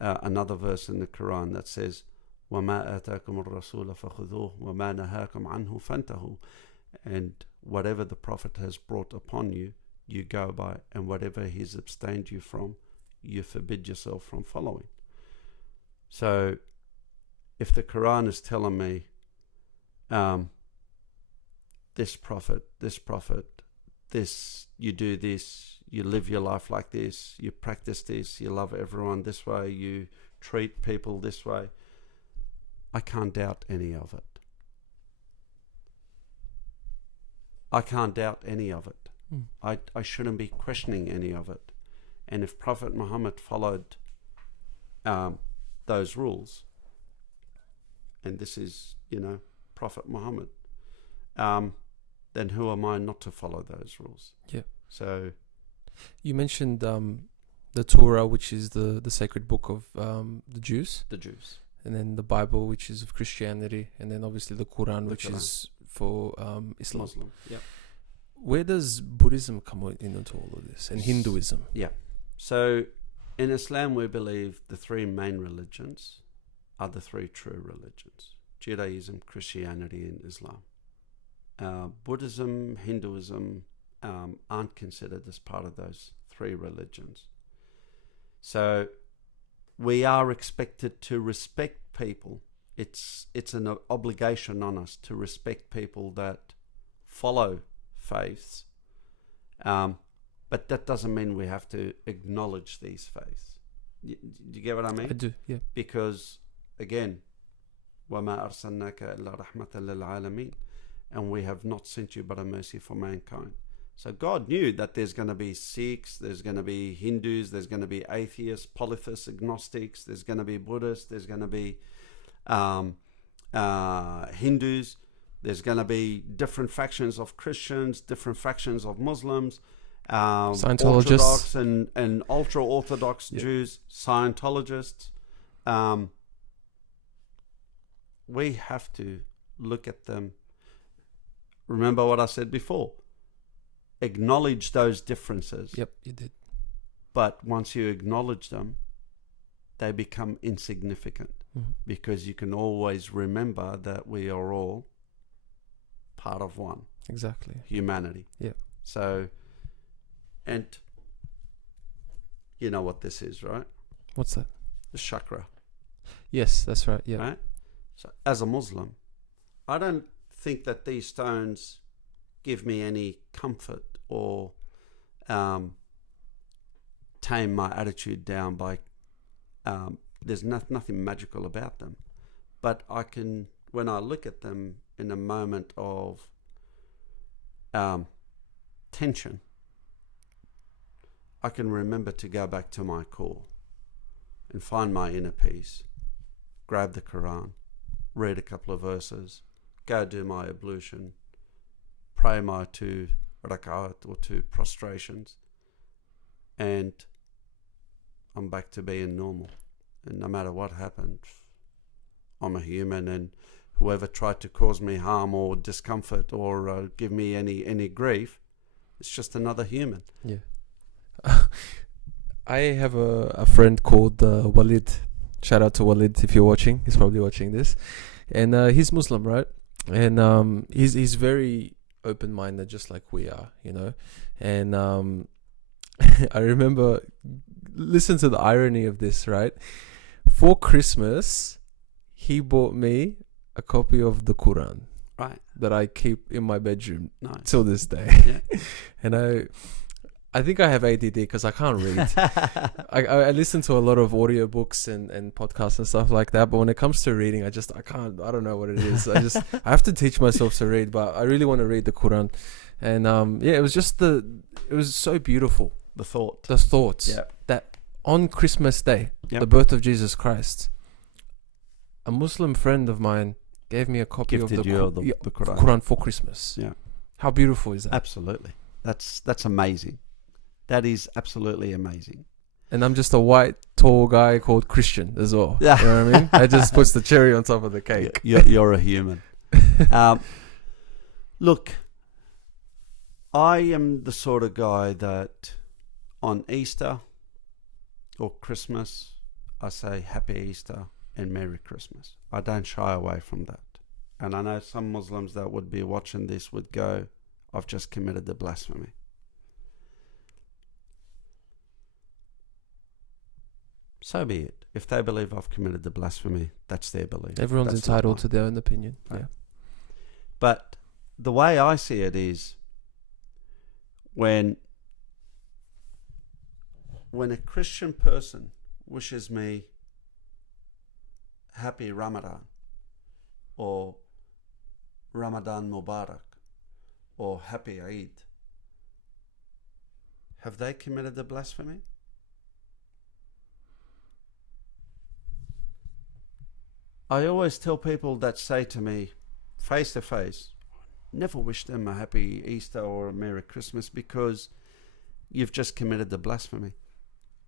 another verse in the Quran that says, وَمَا آتَاكُمُ الرَّسُولَ فَخُذُوهُ وَمَا نَهَاكُمْ عَنْهُ فَانْتَهُوا. And whatever the Prophet has brought upon you, you go by, and whatever he's abstained you from, you forbid yourself from following. So if the Quran is telling me this prophet, this, you do this, you live your life like this, you practice this, you love everyone this way, you treat people this way, I can't doubt any of it. I can't doubt any of it. Mm. I shouldn't be questioning any of it. And if Prophet Muhammad followed those rules, and this is, Prophet Muhammad, then who am I not to follow those rules? Yeah. So You mentioned the Torah, which is the sacred book of the Jews, the Jews, and then the Bible, which is of Christianity, and then obviously the Quran, which Quran. is for Islam. Muslim. Yep. Where does Buddhism come into all of this, and Hinduism? Yeah. So in Islam, we believe the three main religions are the three true religions: Judaism, Christianity, and Islam. Buddhism, Hinduism aren't considered as part of those three religions. So we are expected to respect people. It's an obligation on us to respect people that follow faiths. But that doesn't mean we have to acknowledge these faiths. You get what I mean? I do, yeah. Because, again, وَمَا أَرْسَلْنَاكَ إِلَّا رَحْمَةً لِلْعَالَمِينَ, and we have not sent you but a mercy for mankind. So God knew that there's going to be Sikhs, there's going to be Hindus, there's going to be atheists, polytheists, agnostics, there's going to be Buddhists, there's going to be Hindus, there's going to be different factions of Christians, different factions of Muslims, Scientologists, Orthodox and ultra-Orthodox Yep. Jews, Scientologists. We have to look at them. Remember what I said before. Acknowledge those differences. Yep, you did. But once you acknowledge them, they become insignificant, Mhm. because you can always remember that we are all part of one, Exactly. humanity. Yeah. So, and you know what this is, right? What's that? The chakra, Yes, that's right. Yeah. right? So as a Muslim, I don't think that these stones give me any comfort or tame my attitude down by there's nothing magical about them. But I can, when I look at them in a moment of tension, I can remember to go back to my core and find my inner peace, grab the Quran, read a couple of verses, go do my ablution, pray my 2 rak'at or 2 prostrations, and I'm back to being normal. And no matter what happened, I'm a human, and whoever tried to cause me harm or discomfort or give me any grief, it's just another human. Yeah. I have a friend called Walid. Shout out to Walid if you're watching. He's probably watching this. And he's Muslim, right? And he's very open-minded, just like we are, you know. And I remember, listen to the irony of this, right? For Christmas, he bought me a copy of the Quran, Right. that I keep in my bedroom Nice. till this day. Yeah. And I think I have ADD because I can't read. I listen to a lot of audiobooks and podcasts and stuff like that, but when it comes to reading, I don't know what it is. I have to teach myself to read, but I really want to read the Quran. And it was so beautiful. The thoughts Yeah. that on Christmas Day, Yep. the birth of Jesus Christ, a Muslim friend of mine gave me a copy Gifted of the you the Quran. Quran for Christmas. Yeah. How beautiful is that? Absolutely. That's amazing. That is absolutely amazing. And I'm just a white, tall guy called Christian as well. Yeah. You know what I mean? That just puts the cherry on top of the cake. You're a human. Look, I am the sort of guy that on Easter or Christmas, I say Happy Easter and Merry Christmas. I don't shy away from that. And I know some Muslims that would be watching this would go, I've just committed the blasphemy. So be it. If they believe I've committed the blasphemy, that's their belief. Everyone's That's not entitled mine. to their own opinion. Right. Yeah. But the way I see it is when a Christian person wishes me happy Ramadan or Ramadan Mubarak or Happy Eid, have they committed the blasphemy? I always tell people that say to me, face to face, never wish them a happy Easter or a Merry Christmas because you've just committed the blasphemy.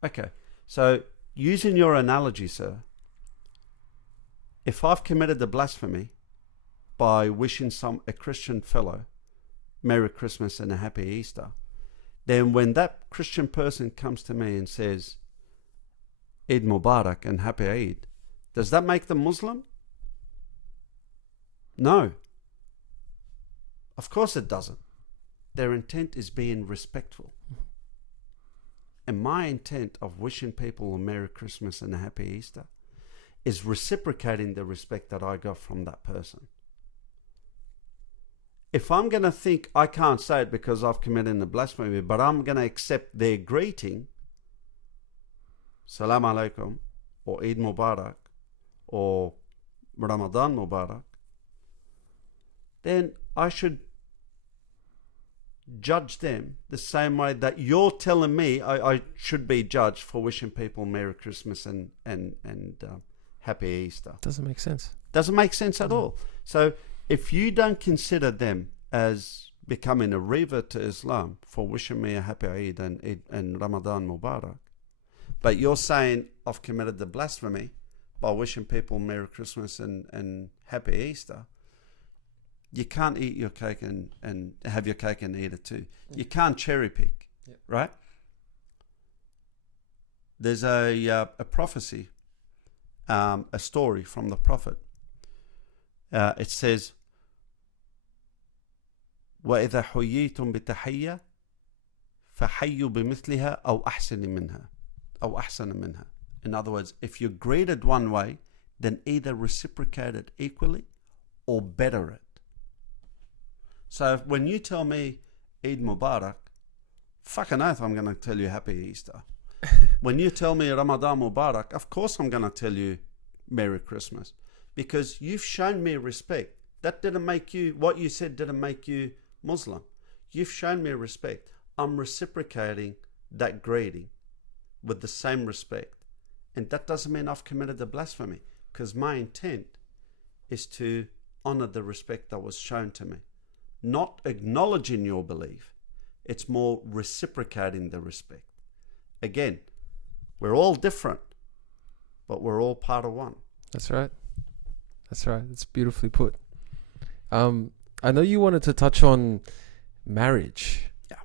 Okay, so using your analogy, sir, if I've committed the blasphemy by wishing a Christian fellow Merry Christmas and a Happy Easter, then when that Christian person comes to me and says Eid Mubarak and Happy Eid, does that make them Muslim? No. Of course it doesn't. Their intent is being respectful. And my intent of wishing people a Merry Christmas and a Happy Easter is reciprocating the respect that I got from that person. If I'm going to think I can't say it because I've committed a blasphemy, but I'm going to accept their greeting, Salam Alaikum, or Eid Mubarak, or Ramadan Mubarak, then I should judge them the same way that you're telling me I should be judged for wishing people Merry Christmas and Happy Easter. Doesn't make sense. Doesn't make sense at all. So if you don't consider them as becoming a revert to Islam for wishing me a Happy Eid and Ramadan Mubarak, but you're saying I've committed the blasphemy by wishing people Merry Christmas and Happy Easter, you can't eat your cake and have your cake and eat it too. You can't cherry pick, right? There's a prophecy, a story from the Prophet. It says, وَإِذَا حُيِّيتُم بِتَحِيَّةٍ فَحَيُّوا بِمِثْلِهَا أَوْ أَحْسَنَ مِنْهَا. In other words, if you're greeted one way, then either reciprocate it equally or better it. So when you tell me Eid Mubarak, fucking oath I'm going to tell you Happy Easter. When you tell me Ramadan Mubarak, of course I'm going to tell you Merry Christmas. Because you've shown me respect. That didn't make you, what you said didn't make you Muslim. You've shown me respect. I'm reciprocating that greeting with the same respect. And that doesn't mean I've committed the blasphemy, because my intent is to honor the respect that was shown to me. Not acknowledging your belief. It's more reciprocating the respect. Again, we're all different, but we're all part of one. That's right. That's right. It's beautifully put. I know you wanted to touch on marriage. Yeah.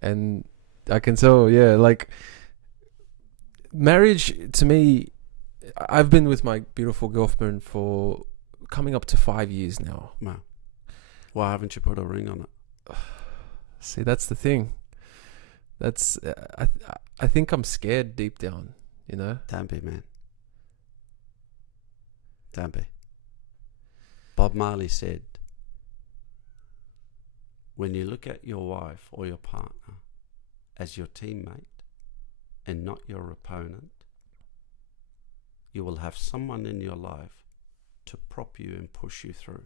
And I can tell, yeah, like marriage to me, I've been with my beautiful girlfriend for coming up to 5 years now. Wow. Why haven't you put a ring on it? See, that's the thing. That's I think I'm scared deep down, you know? Don't be, man. Don't be. Bob Marley said, when you look at your wife or your partner as your teammate and not your opponent, you will have someone in your life to prop you and push you through.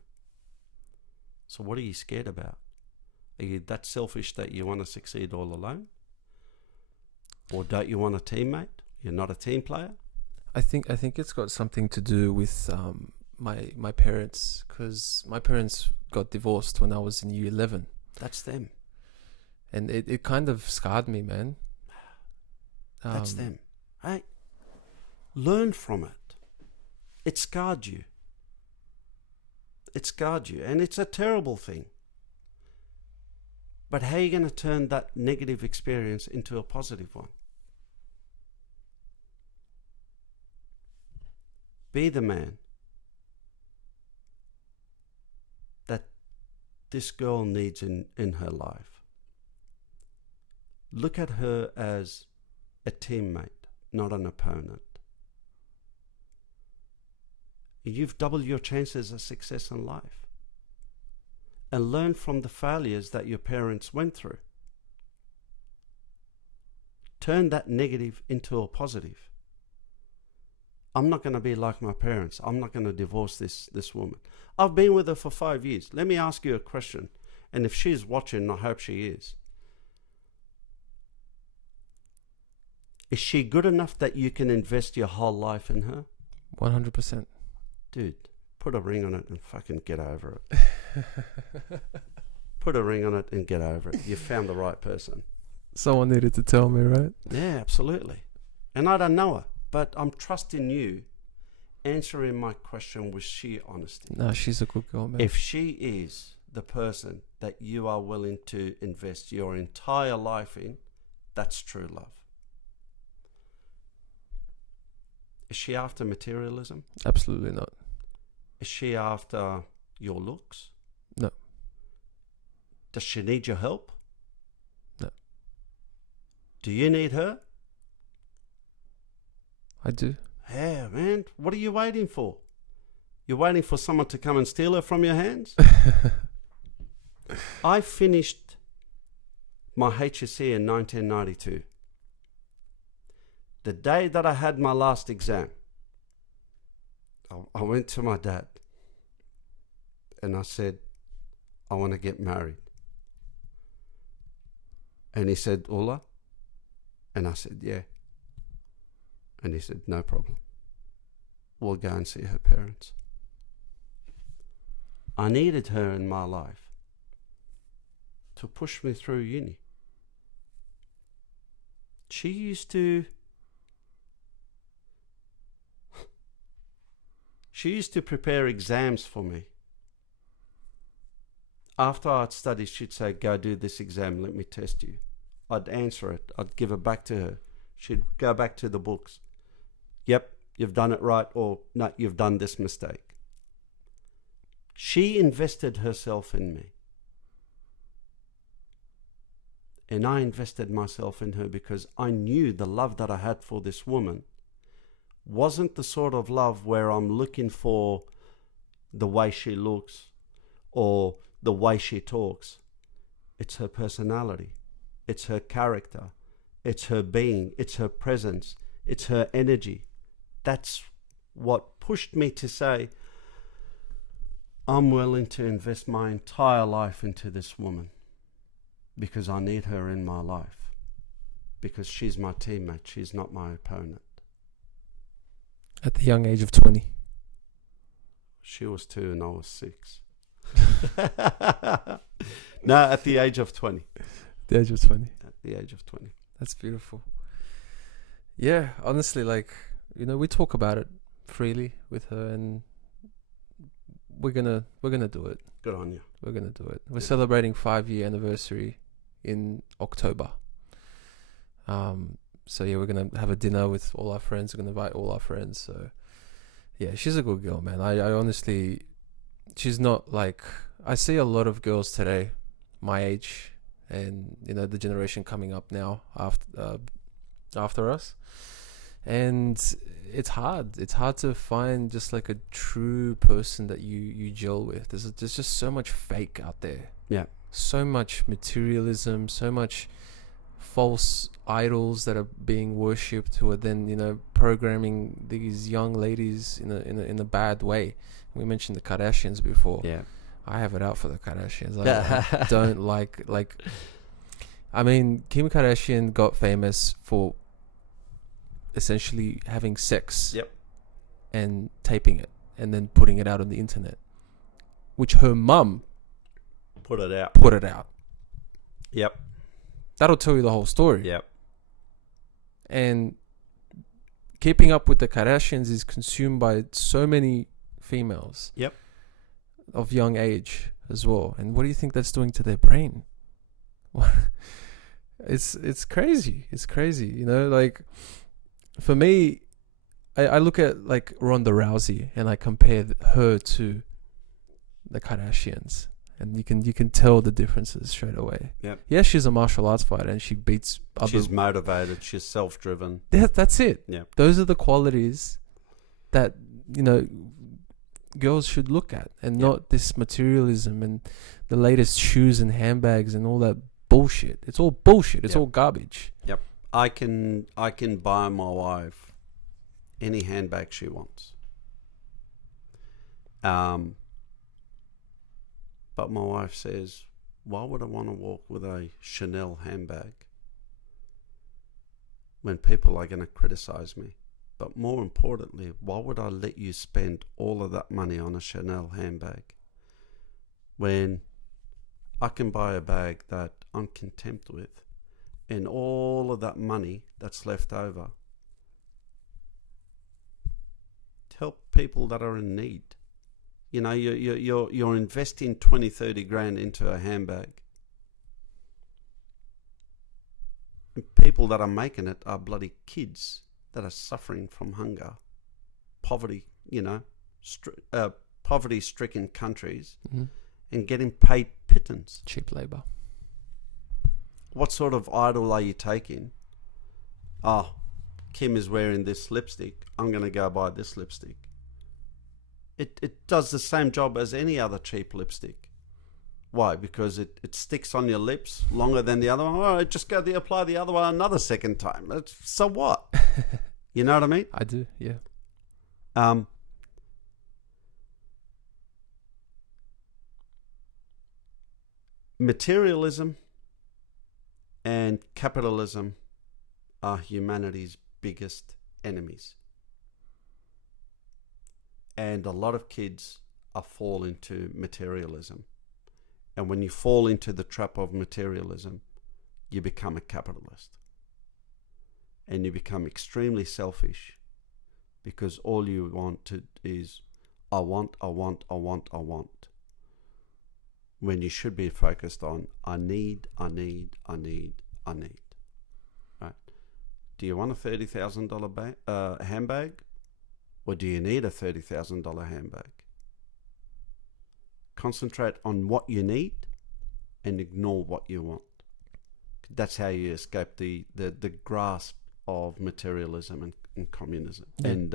So what are you scared about? Are you that selfish that you want to succeed all alone? Or don't you want a teammate? You're not a team player? I think it's got something to do with my parents, because my parents got divorced when I was in year 11. That's them. And it kind of scarred me, man. That's them. Hey, learn from it. It scarred you. It scarred you, and it's a terrible thing. But how are you going to turn that negative experience into a positive one? Be the man that this girl needs in her life. Look at her as a teammate, not an opponent. You've doubled your chances of success in life. And learn from the failures that your parents went through. Turn that negative into a positive. I'm not going to be like my parents. I'm not going to divorce this woman. I've been with her for 5 years. Let me ask you a question. And if she's watching, I hope she is she good enough that you can invest your whole life in her? 100%. Dude, put a ring on it and fucking get over it. Put a ring on it and get over it. You found the right person. Someone needed to tell me, right? Yeah, absolutely. And I don't know her, but I'm trusting you answering my question with sheer honesty. No, she's a good girl, man. If she is the person that you are willing to invest your entire life in, that's true love. Is she after materialism? Absolutely not. Is she after your looks? No. Does she need your help? No. Do you need her? I do. Yeah, man. What are you waiting for? You're waiting for someone to come and steal her from your hands? I finished my HSC in 1992. The day that I had my last exam, I went to my dad and I said, I want to get married. And he said, Ulla? And I said, yeah. And he said, no problem. We'll go and see her parents. I needed her in my life to push me through uni. She used to prepare exams for me. After I'd studied, she'd say, go do this exam, let me test you. I'd answer it. I'd give it back to her. She'd go back to the books. Yep, you've done it right, or no, you've done this mistake. She invested herself in me. And I invested myself in her because I knew the love that I had for this woman wasn't the sort of love where I'm looking for the way she looks or the way she talks. It's her personality. It's her character. It's her being. It's her presence. It's her energy. That's what pushed me to say, I'm willing to invest my entire life into this woman because I need her in my life, because she's my teammate. She's not my opponent. At the young age of 20. She was 2 and I was 6. No, at the age of 20. The age of 20. At the age of 20. That's beautiful. Yeah, honestly, like, you know, we talk about it freely with her, and we're gonna do it. Good on you. We're gonna do it. We're celebrating 5-year anniversary in October. So yeah, we're gonna have a dinner with all our friends. We're gonna invite all our friends. So yeah, she's a good girl, man. I honestly, she's not like, I see a lot of girls today, my age, and you know, the generation coming up now after us, and it's hard to find just like a true person that you gel with. There's just so much fake out there. Yeah. So much materialism, so much false idols that are being worshipped, who are then, you know, programming these young ladies in a bad way. We mentioned the Kardashians before. Yeah. I have it out for the Kardashians. I don't like, I mean, Kim Kardashian got famous for essentially having sex. Yep. And taping it and then putting it out on the internet, which her mum put it out. Yep. That'll tell you the whole story. Yep. And keeping up with the Kardashians is consumed by so many females. Yep. Of young age as well. And what do you think that's doing to their brain? It's crazy. It's crazy. You know, like, for me, I look at like Ronda Rousey and I compare her to the Kardashians, and you can tell the differences straight away. Yep. Yeah, she's a martial arts fighter and she beats other. She's motivated. She's self-driven. That's it. Yeah. Those are the qualities that, you know, girls should look at, and not this materialism and the latest shoes and handbags and all that bullshit. It's all bullshit. It's all garbage. Yep. I can buy my wife any handbag she wants. But my wife says, why would I want to walk with a Chanel handbag when people are going to criticize me? But more importantly, why would I let you spend all of that money on a Chanel handbag when I can buy a bag that I'm content with, and all of that money that's left over to help people that are in need? You know, you're investing 20, 30 grand into a handbag. And people that are making it are bloody kids that are suffering from hunger, poverty, you know, poverty-stricken countries, and getting paid pittance. Cheap labor. What sort of idol are you taking? Oh, Kim is wearing this lipstick, I'm going to go buy this lipstick. It does the same job as any other cheap lipstick. Why? Because it sticks on your lips longer than the other one. Oh, just go apply the other one another second time. So what? You know what I mean? I do, yeah. Materialism and capitalism are humanity's biggest enemies. And a lot of kids fall into materialism. And when you fall into the trap of materialism, you become a capitalist. And you become extremely selfish because all you want is, I want. When you should be focused on, I need. Right? Do you want a $30,000 handbag? Or do you need a $30,000 handbag? Concentrate on what you need and ignore what you want. That's how you escape the grasp of materialism and communism and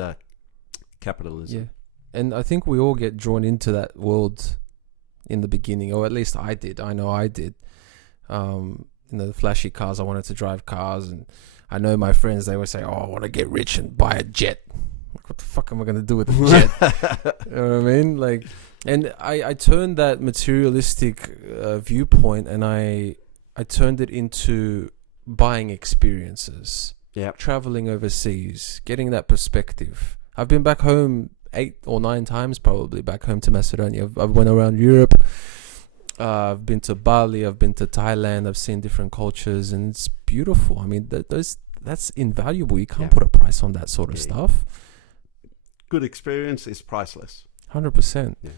capitalism. Yeah. And I think we all get drawn into that world in the beginning, or at least I did. I know I did. The flashy cars, I wanted to drive cars, and I know my friends, they would say, oh, I want to get rich and buy a jet. Like, what the fuck am I going to do with a jet? You know what I mean? Like, and I turned that materialistic viewpoint, and I turned it into buying experiences. Yeah. Traveling overseas, getting that perspective. I've been back home 8 or 9 times, probably back home to Macedonia. I've went around Europe. I've been to Bali. I've been to Thailand. I've seen different cultures, and it's beautiful. I mean, that's invaluable. You can't put a price on that sort of stuff. Good experience is priceless. 100%. Yeah.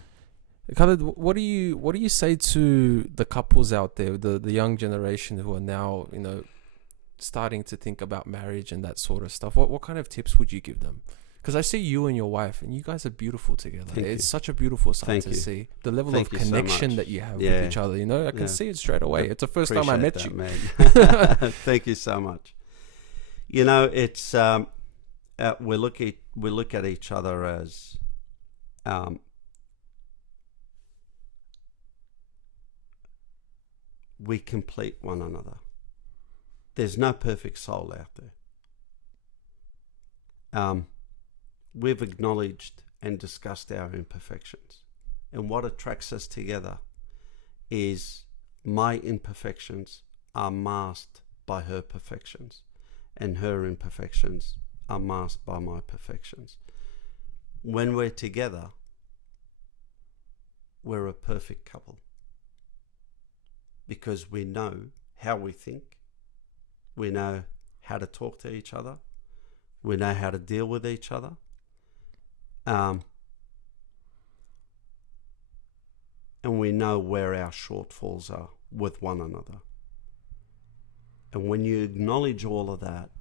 Khaled, what do you say to the couples out there, the young generation who are now, starting to think about marriage and that sort of stuff? What kind of tips would you give them? Because I see you and your wife, and you guys are beautiful together. It's such a beautiful sight to see. The level of connection that you have with each other, I can see it straight away. It's the first time I met you. Man. Thank you so much. It's we look at each other as we complete one another. There's no perfect soul out there. We've acknowledged and discussed our imperfections. And what attracts us together is my imperfections are masked by her perfections, and her imperfections are masked by my perfections. When we're together, we're a perfect couple because we know how we think, we know how to talk to each other, we know how to deal with each other. And we know where our shortfalls are with one another. And when you acknowledge all of that,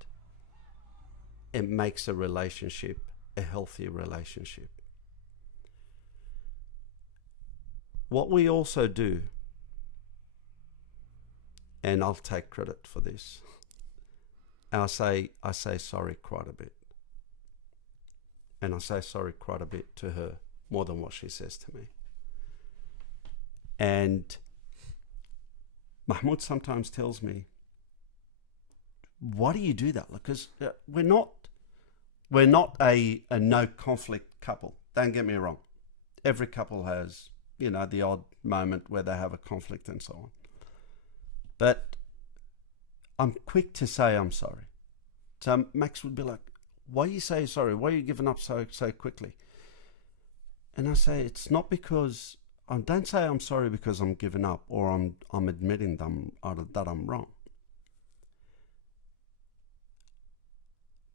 it makes a relationship a healthy relationship. What we also do, and I'll take credit for this, I say sorry quite a bit. And I say sorry quite a bit to her, more than what she says to me. And Mahmoud sometimes tells me, why do you do that? Because we're not a no conflict couple. Don't get me wrong. Every couple has, the odd moment where they have a conflict and so on. But I'm quick to say I'm sorry. So Max would be like, why are you saying sorry? Why are you giving up so quickly? And I say, it's not because, I don't say I'm sorry because I'm giving up or I'm admitting that I'm wrong.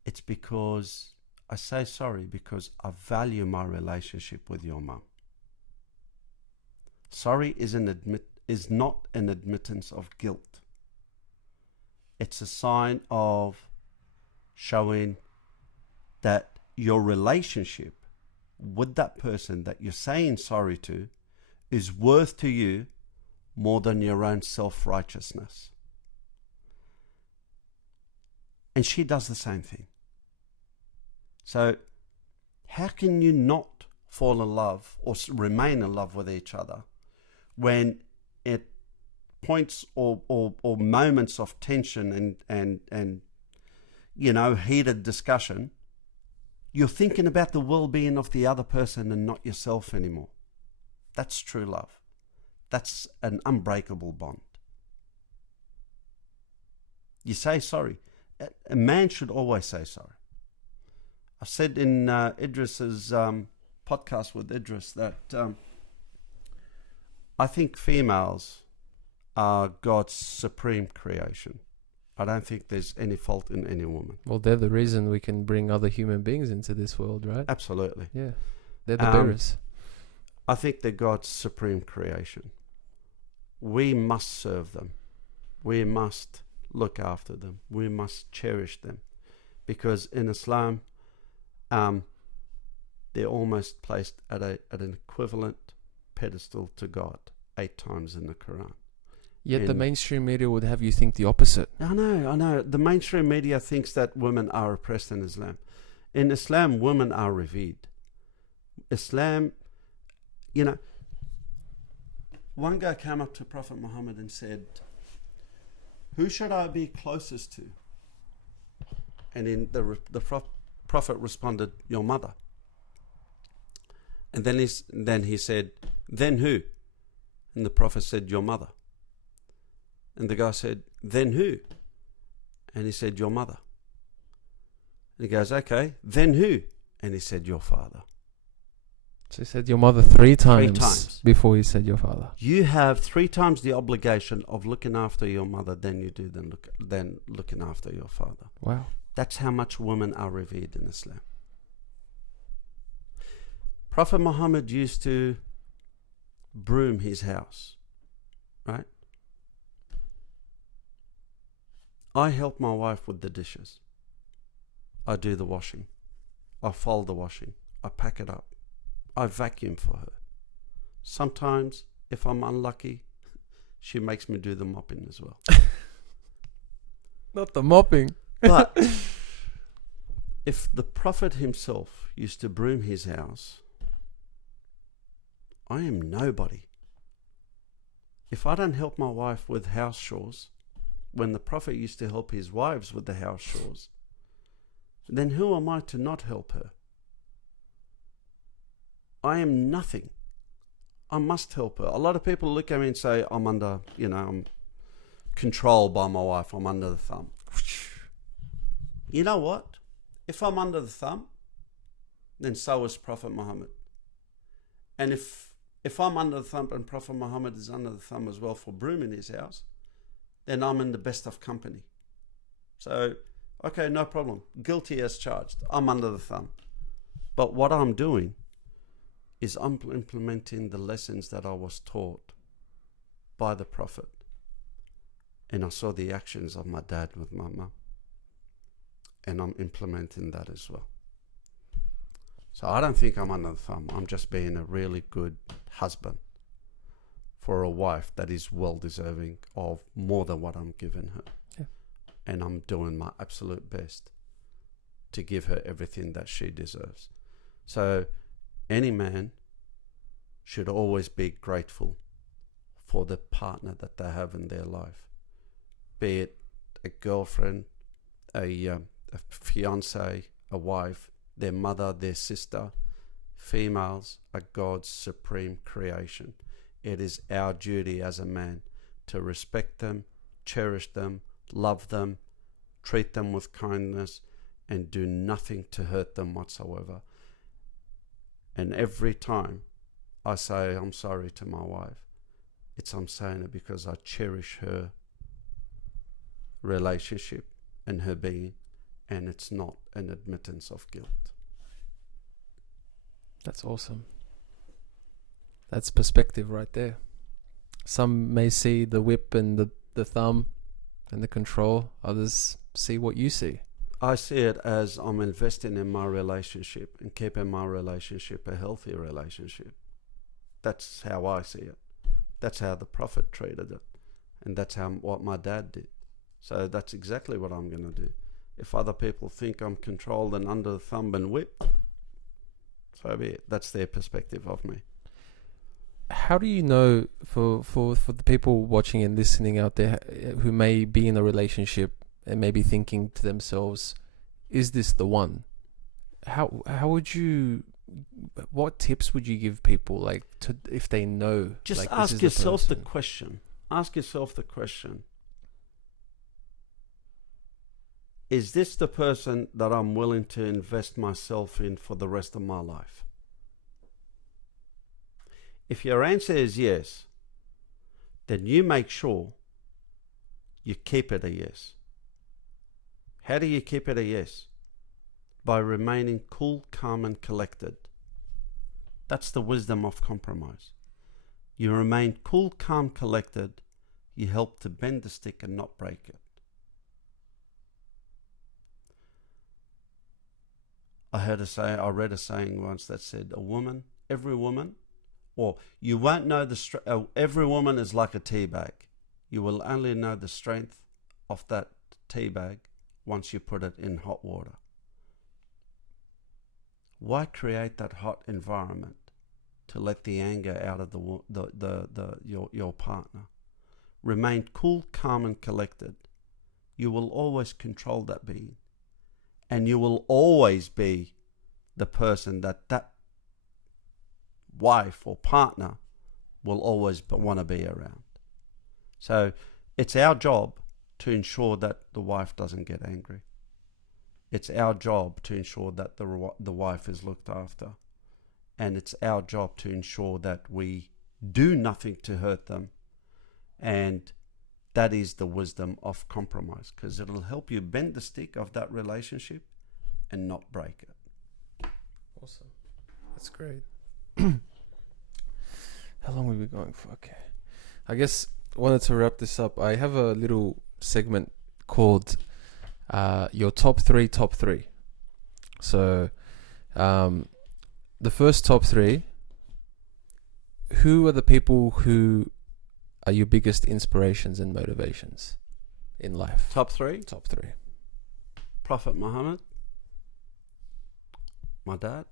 It's because I say sorry because I value my relationship with your mum. Sorry is not an admittance of guilt. It's a sign of showing that your relationship with that person that you're saying sorry to is worth to you more than your own self-righteousness. And she does the same thing. So how can you not fall in love or remain in love with each other when at points or moments of tension and you know, heated discussion, you're thinking about the well-being of the other person and not yourself anymore? That's true love. That's an unbreakable bond. You say sorry. A man should always say sorry. I said in Idris's podcast with Idris that I think females are God's supreme creation. I don't think there's any fault in any woman. Well, they're the reason we can bring other human beings into this world, right? Absolutely. Yeah. They're the bearers. I think they're God's supreme creation. We must serve them. We must look after them. We must cherish them. Because in Islam, they're almost placed at an equivalent pedestal to God 8 times in the Quran. Yet the mainstream media would have you think the opposite. I know. The mainstream media thinks that women are oppressed in Islam. In Islam, women are revered. Islam, you know, one guy came up to Prophet Muhammad and said, who should I be closest to? And in the Prophet responded, your mother. And then he said, then who? And the Prophet said, your mother. And the guy said, then who? And he said, your mother. And he goes, okay, then who? And he said, your father. So he said your mother 3 times, 3 times before he said your father. You have 3 times the obligation of looking after your mother than you do than looking after your father. Wow. That's how much women are revered in Islam. Prophet Muhammad used to broom his house, right? I help my wife with the dishes. I do the washing. I fold the washing. I pack it up. I vacuum for her. Sometimes, if I'm unlucky, she makes me do the mopping as well. Not the mopping. But if the Prophet himself used to broom his house, I am nobody. If I don't help my wife with house chores, when the Prophet used to help his wives with the house chores, then who am I to not help her? I am nothing. I must help her. A lot of people look at me and say, I'm under, I'm controlled by my wife. I'm under the thumb. You know what? If I'm under the thumb, then so is Prophet Muhammad. And if I'm under the thumb and Prophet Muhammad is under the thumb as well for brooming his house, then I'm in the best of company. So, okay, no problem. Guilty as charged. I'm under the thumb. But what I'm doing is I'm implementing the lessons that I was taught by the Prophet. And I saw the actions of my dad with my mum. And I'm implementing that as well. So I don't think I'm under the thumb. I'm just being a really good husband for a wife that is well deserving of more than what I'm giving her. Yeah. And I'm doing my absolute best to give her everything that she deserves. So any man should always be grateful for the partner that they have in their life, be it a girlfriend, a fiance, a wife, their mother, their sister. Females are God's supreme creation. It is our duty as a man to respect them, cherish them, love them, treat them with kindness, and do nothing to hurt them whatsoever. And every time I say I'm sorry to my wife, I'm saying it because I cherish her relationship and her being, and it's not an admittance of guilt. That's awesome. That's perspective right there. Some may see the whip and the thumb and the control. Others see what you see. I see it as I'm investing in my relationship and keeping my relationship a healthy relationship. That's how I see it. That's how the Prophet treated it. And that's what my dad did. So that's exactly what I'm going to do. If other people think I'm controlled and under the thumb and whipped, so be it. That's their perspective of me. How do you know, for the people watching and listening out there who may be in a relationship and may be thinking to themselves, is this the one? How would you, what tips would you give people, like, to, if they know? Just like, ask yourself the question. Ask yourself the question. Is this the person that I'm willing to invest myself in for the rest of my life? If your answer is yes, then you make sure you keep it a yes. How do you keep it a yes? By remaining cool, calm, and collected. That's the wisdom of compromise. You remain cool, calm, collected. You help to bend the stick and not break it. I read a saying once that said, every woman, or you won't know every woman is like a tea bag. You will only know the strength of that tea bag once you put it in hot water. Why create that hot environment to let the anger out of your partner? Remain cool, calm, and collected. You will always control that being. And you will always be the person that wife or partner will always want to be around. So it's our job to ensure that the wife doesn't get angry. It's our job to ensure that the wife is looked after. And it's our job to ensure that we do nothing to hurt them. And that is the wisdom of compromise, because it'll help you bend the stick of that relationship and not break it. Awesome. That's great. How long were we going for? Okay. I guess I wanted to wrap this up. I have a little segment called your top three. So the first top three, who are the people who are your biggest inspirations and motivations in life? Top three? Top three. Prophet Muhammad, my dad,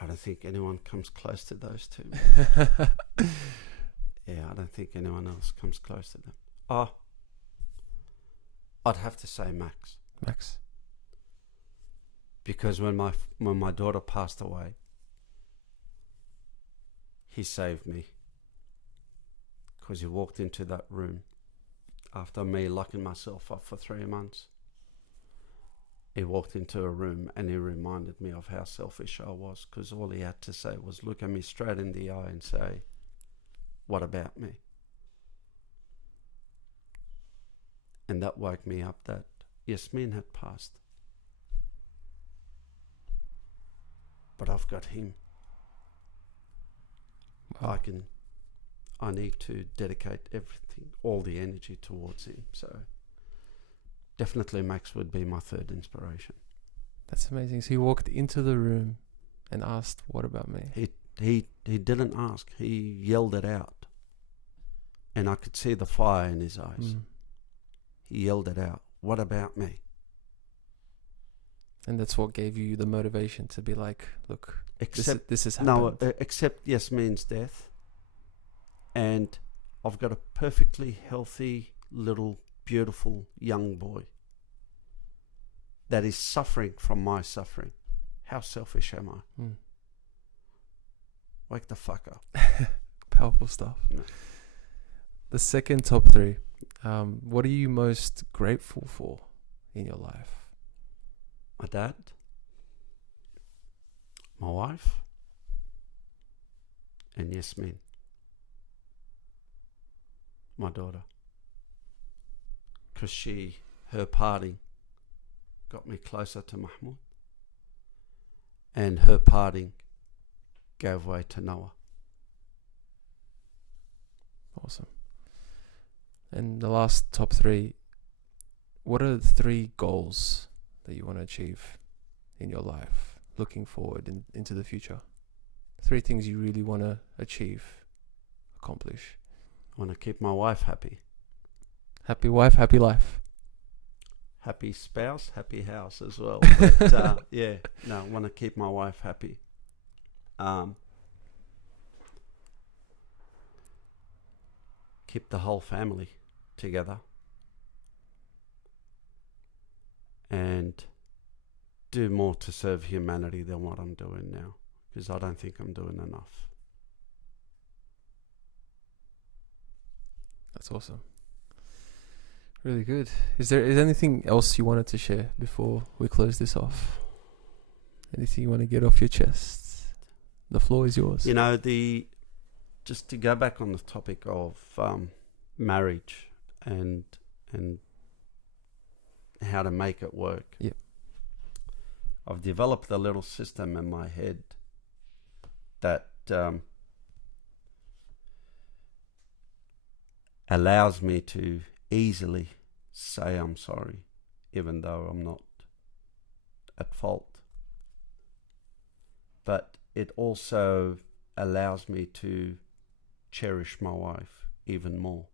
I don't think anyone comes close to those two. Yeah, I don't think anyone else comes close to them. I'd have to say Max. Max. Because when my daughter passed away, he saved me. Because he walked into that room after me locking myself up for 3 months. He walked into a room and he reminded me of how selfish I was, because all he had to say was look at me straight in the eye and say, what about me? And that woke me up that Yasmin had passed. But I've got him. Wow. I need to dedicate everything, all the energy towards him. So definitely Max would be my third inspiration. That's amazing. So he walked into the room and asked, what about me? He didn't ask. He yelled it out. And I could see the fire in his eyes. Mm. He yelled it out. What about me? And that's what gave you the motivation to be like, look, this has happened. No, except Yasmin's death. And I've got a perfectly healthy, little, beautiful young boy that is suffering from my suffering. How selfish am I? Mm. Wake the fuck up. Powerful stuff. Yeah. The second top three. What are you most grateful for in your life? My dad, my wife, and Yasmin, my daughter. Because her parting got me closer to Mahmoud, and her parting gave way to Noah. Awesome. And the last top three, what are the 3 goals that you want to achieve in your life, looking forward into the future? 3 things you really want to achieve, accomplish. I want to keep my wife happy. Happy wife, happy life. Happy spouse, happy house as well. But I want to keep my wife happy. Keep the whole family together. And do more to serve humanity than what I'm doing now, because I don't think I'm doing enough. That's awesome. Really good. Is there anything else you wanted to share before we close this off? Anything you want to get off your chest? The floor is yours. You know, just to go back on the topic of marriage and how to make it work. Yep. I've developed a little system in my head that allows me to easily say I'm sorry, even though I'm not at fault. But it also allows me to cherish my wife even more.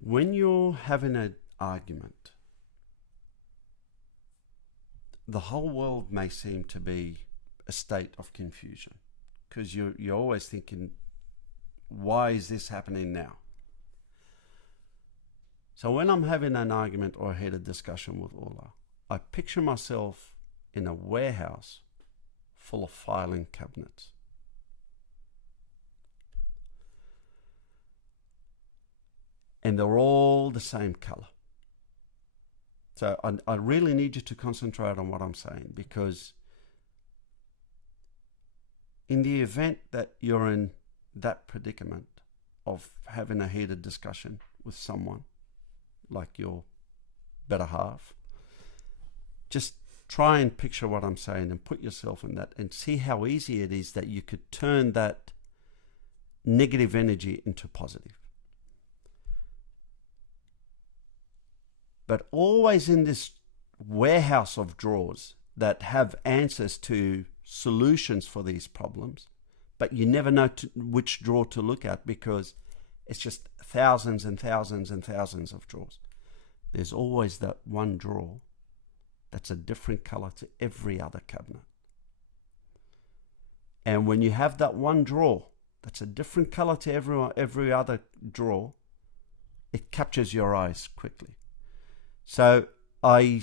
When you're having an argument, the whole world may seem to be a state of confusion, because you're always thinking, why is this happening now? So when I'm having an argument or a heated discussion with Ola, I picture myself in a warehouse full of filing cabinets. And they're all the same color. So I really need you to concentrate on what I'm saying, because in the event that you're in that predicament of having a heated discussion with someone, like your better half, just try and picture what I'm saying and put yourself in that and see how easy it is that you could turn that negative energy into positive. But always in this warehouse of drawers that have answers to solutions for these problems, but you never know which drawer to look at, because it's just thousands and thousands and thousands of drawers. There's always that one drawer that's a different color to every other cabinet. And when you have that one drawer that's a different color to every other drawer, it captures your eyes quickly. So I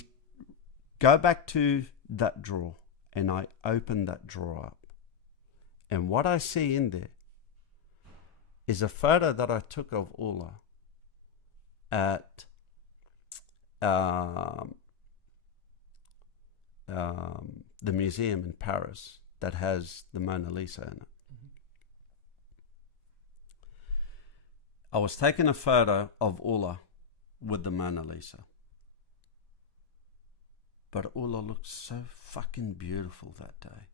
go back to that drawer and I open that drawer up. And what I see in there is a photo that I took of Ola at the museum in Paris that has the Mona Lisa in it. I was taking a photo of Ola with the Mona Lisa. But Ola looked so fucking beautiful that day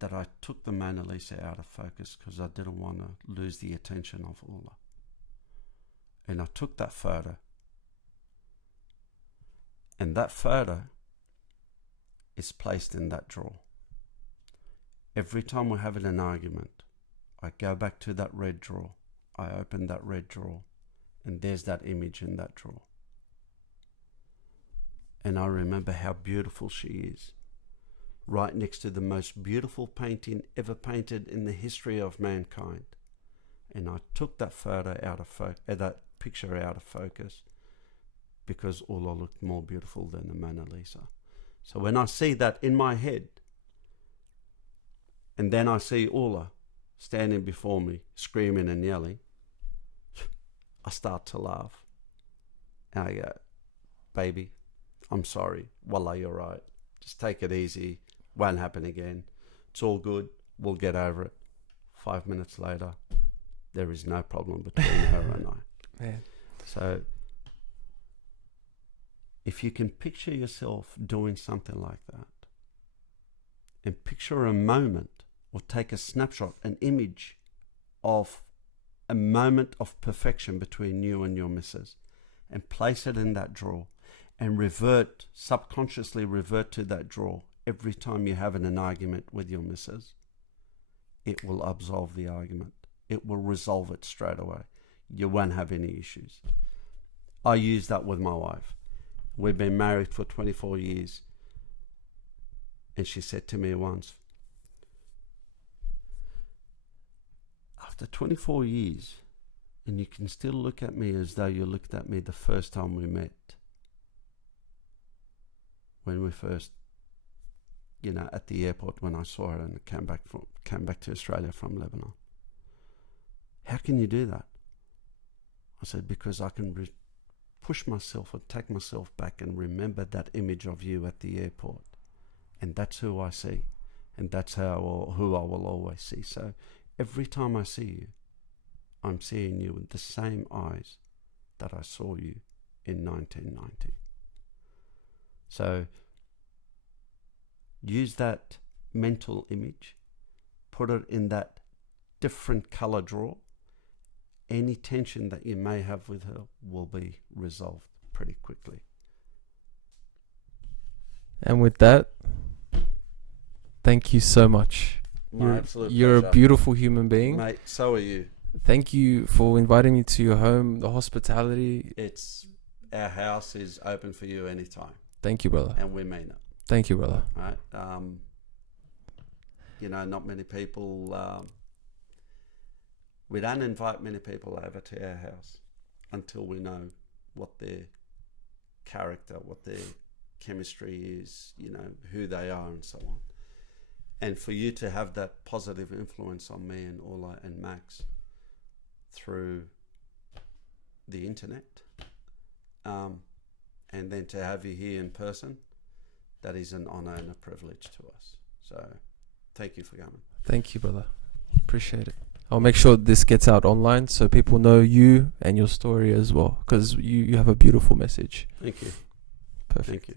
that I took the Mona Lisa out of focus, because I didn't want to lose the attention of Ola. And I took that photo. And that photo is placed in that drawer. Every time we're having an argument, I go back to that red drawer. I open that red drawer, and there's that image in that drawer. And I remember how beautiful she is, right next to the most beautiful painting ever painted in the history of mankind. And I took that photo out of picture out of focus because Ula looked more beautiful than the Mona Lisa. So when I see that in my head, and then I see Ula standing before me, screaming and yelling, I start to laugh. And I go, baby, I'm sorry. Wallah, you're right. Just take it easy. Won't happen again. It's all good. We'll get over it. 5 minutes later, there is no problem between her and I. Man. So if you can picture yourself doing something like that, and picture a moment, or take a snapshot, an image of a moment of perfection between you and your missus, and place it in that drawer, and subconsciously revert to that drawer every time you're having an argument with your missus, it will absolve the argument. It will resolve it straight away. You won't have any issues. I use that with my wife. We've been married for 24 years. And she said to me once, after 24 years, and you can still look at me as though you looked at me the first time we met, when we first, at the airport when I saw her and came back to Australia from Lebanon. How can you do that? I said, because I can push myself or take myself back and remember that image of you at the airport. And that's who I see. And that's who I will always see. So every time I see you, I'm seeing you with the same eyes that I saw you in 1990. So use that mental image, put it in that different color drawer. Any tension that you may have with her will be resolved pretty quickly. And with that, thank you so much. My absolute You're pleasure. a beautiful human being. Mate, so are you. Thank you for inviting me to your home, the hospitality. Our house is open for you anytime. Thank you, brother. And we mean it. Thank you, brother. Right? Not many people, we don't invite many people over to our house until we know what their character, what their chemistry is, who they are and so on. And for you to have that positive influence on me and Ola and Max through the internet, and then to have you here in person, that is an honor and a privilege to us. So thank you for coming. Thank you, brother. Appreciate it. I'll make sure this gets out online so people know you and your story as well, because you have a beautiful message. Thank you. Perfect. Thank you.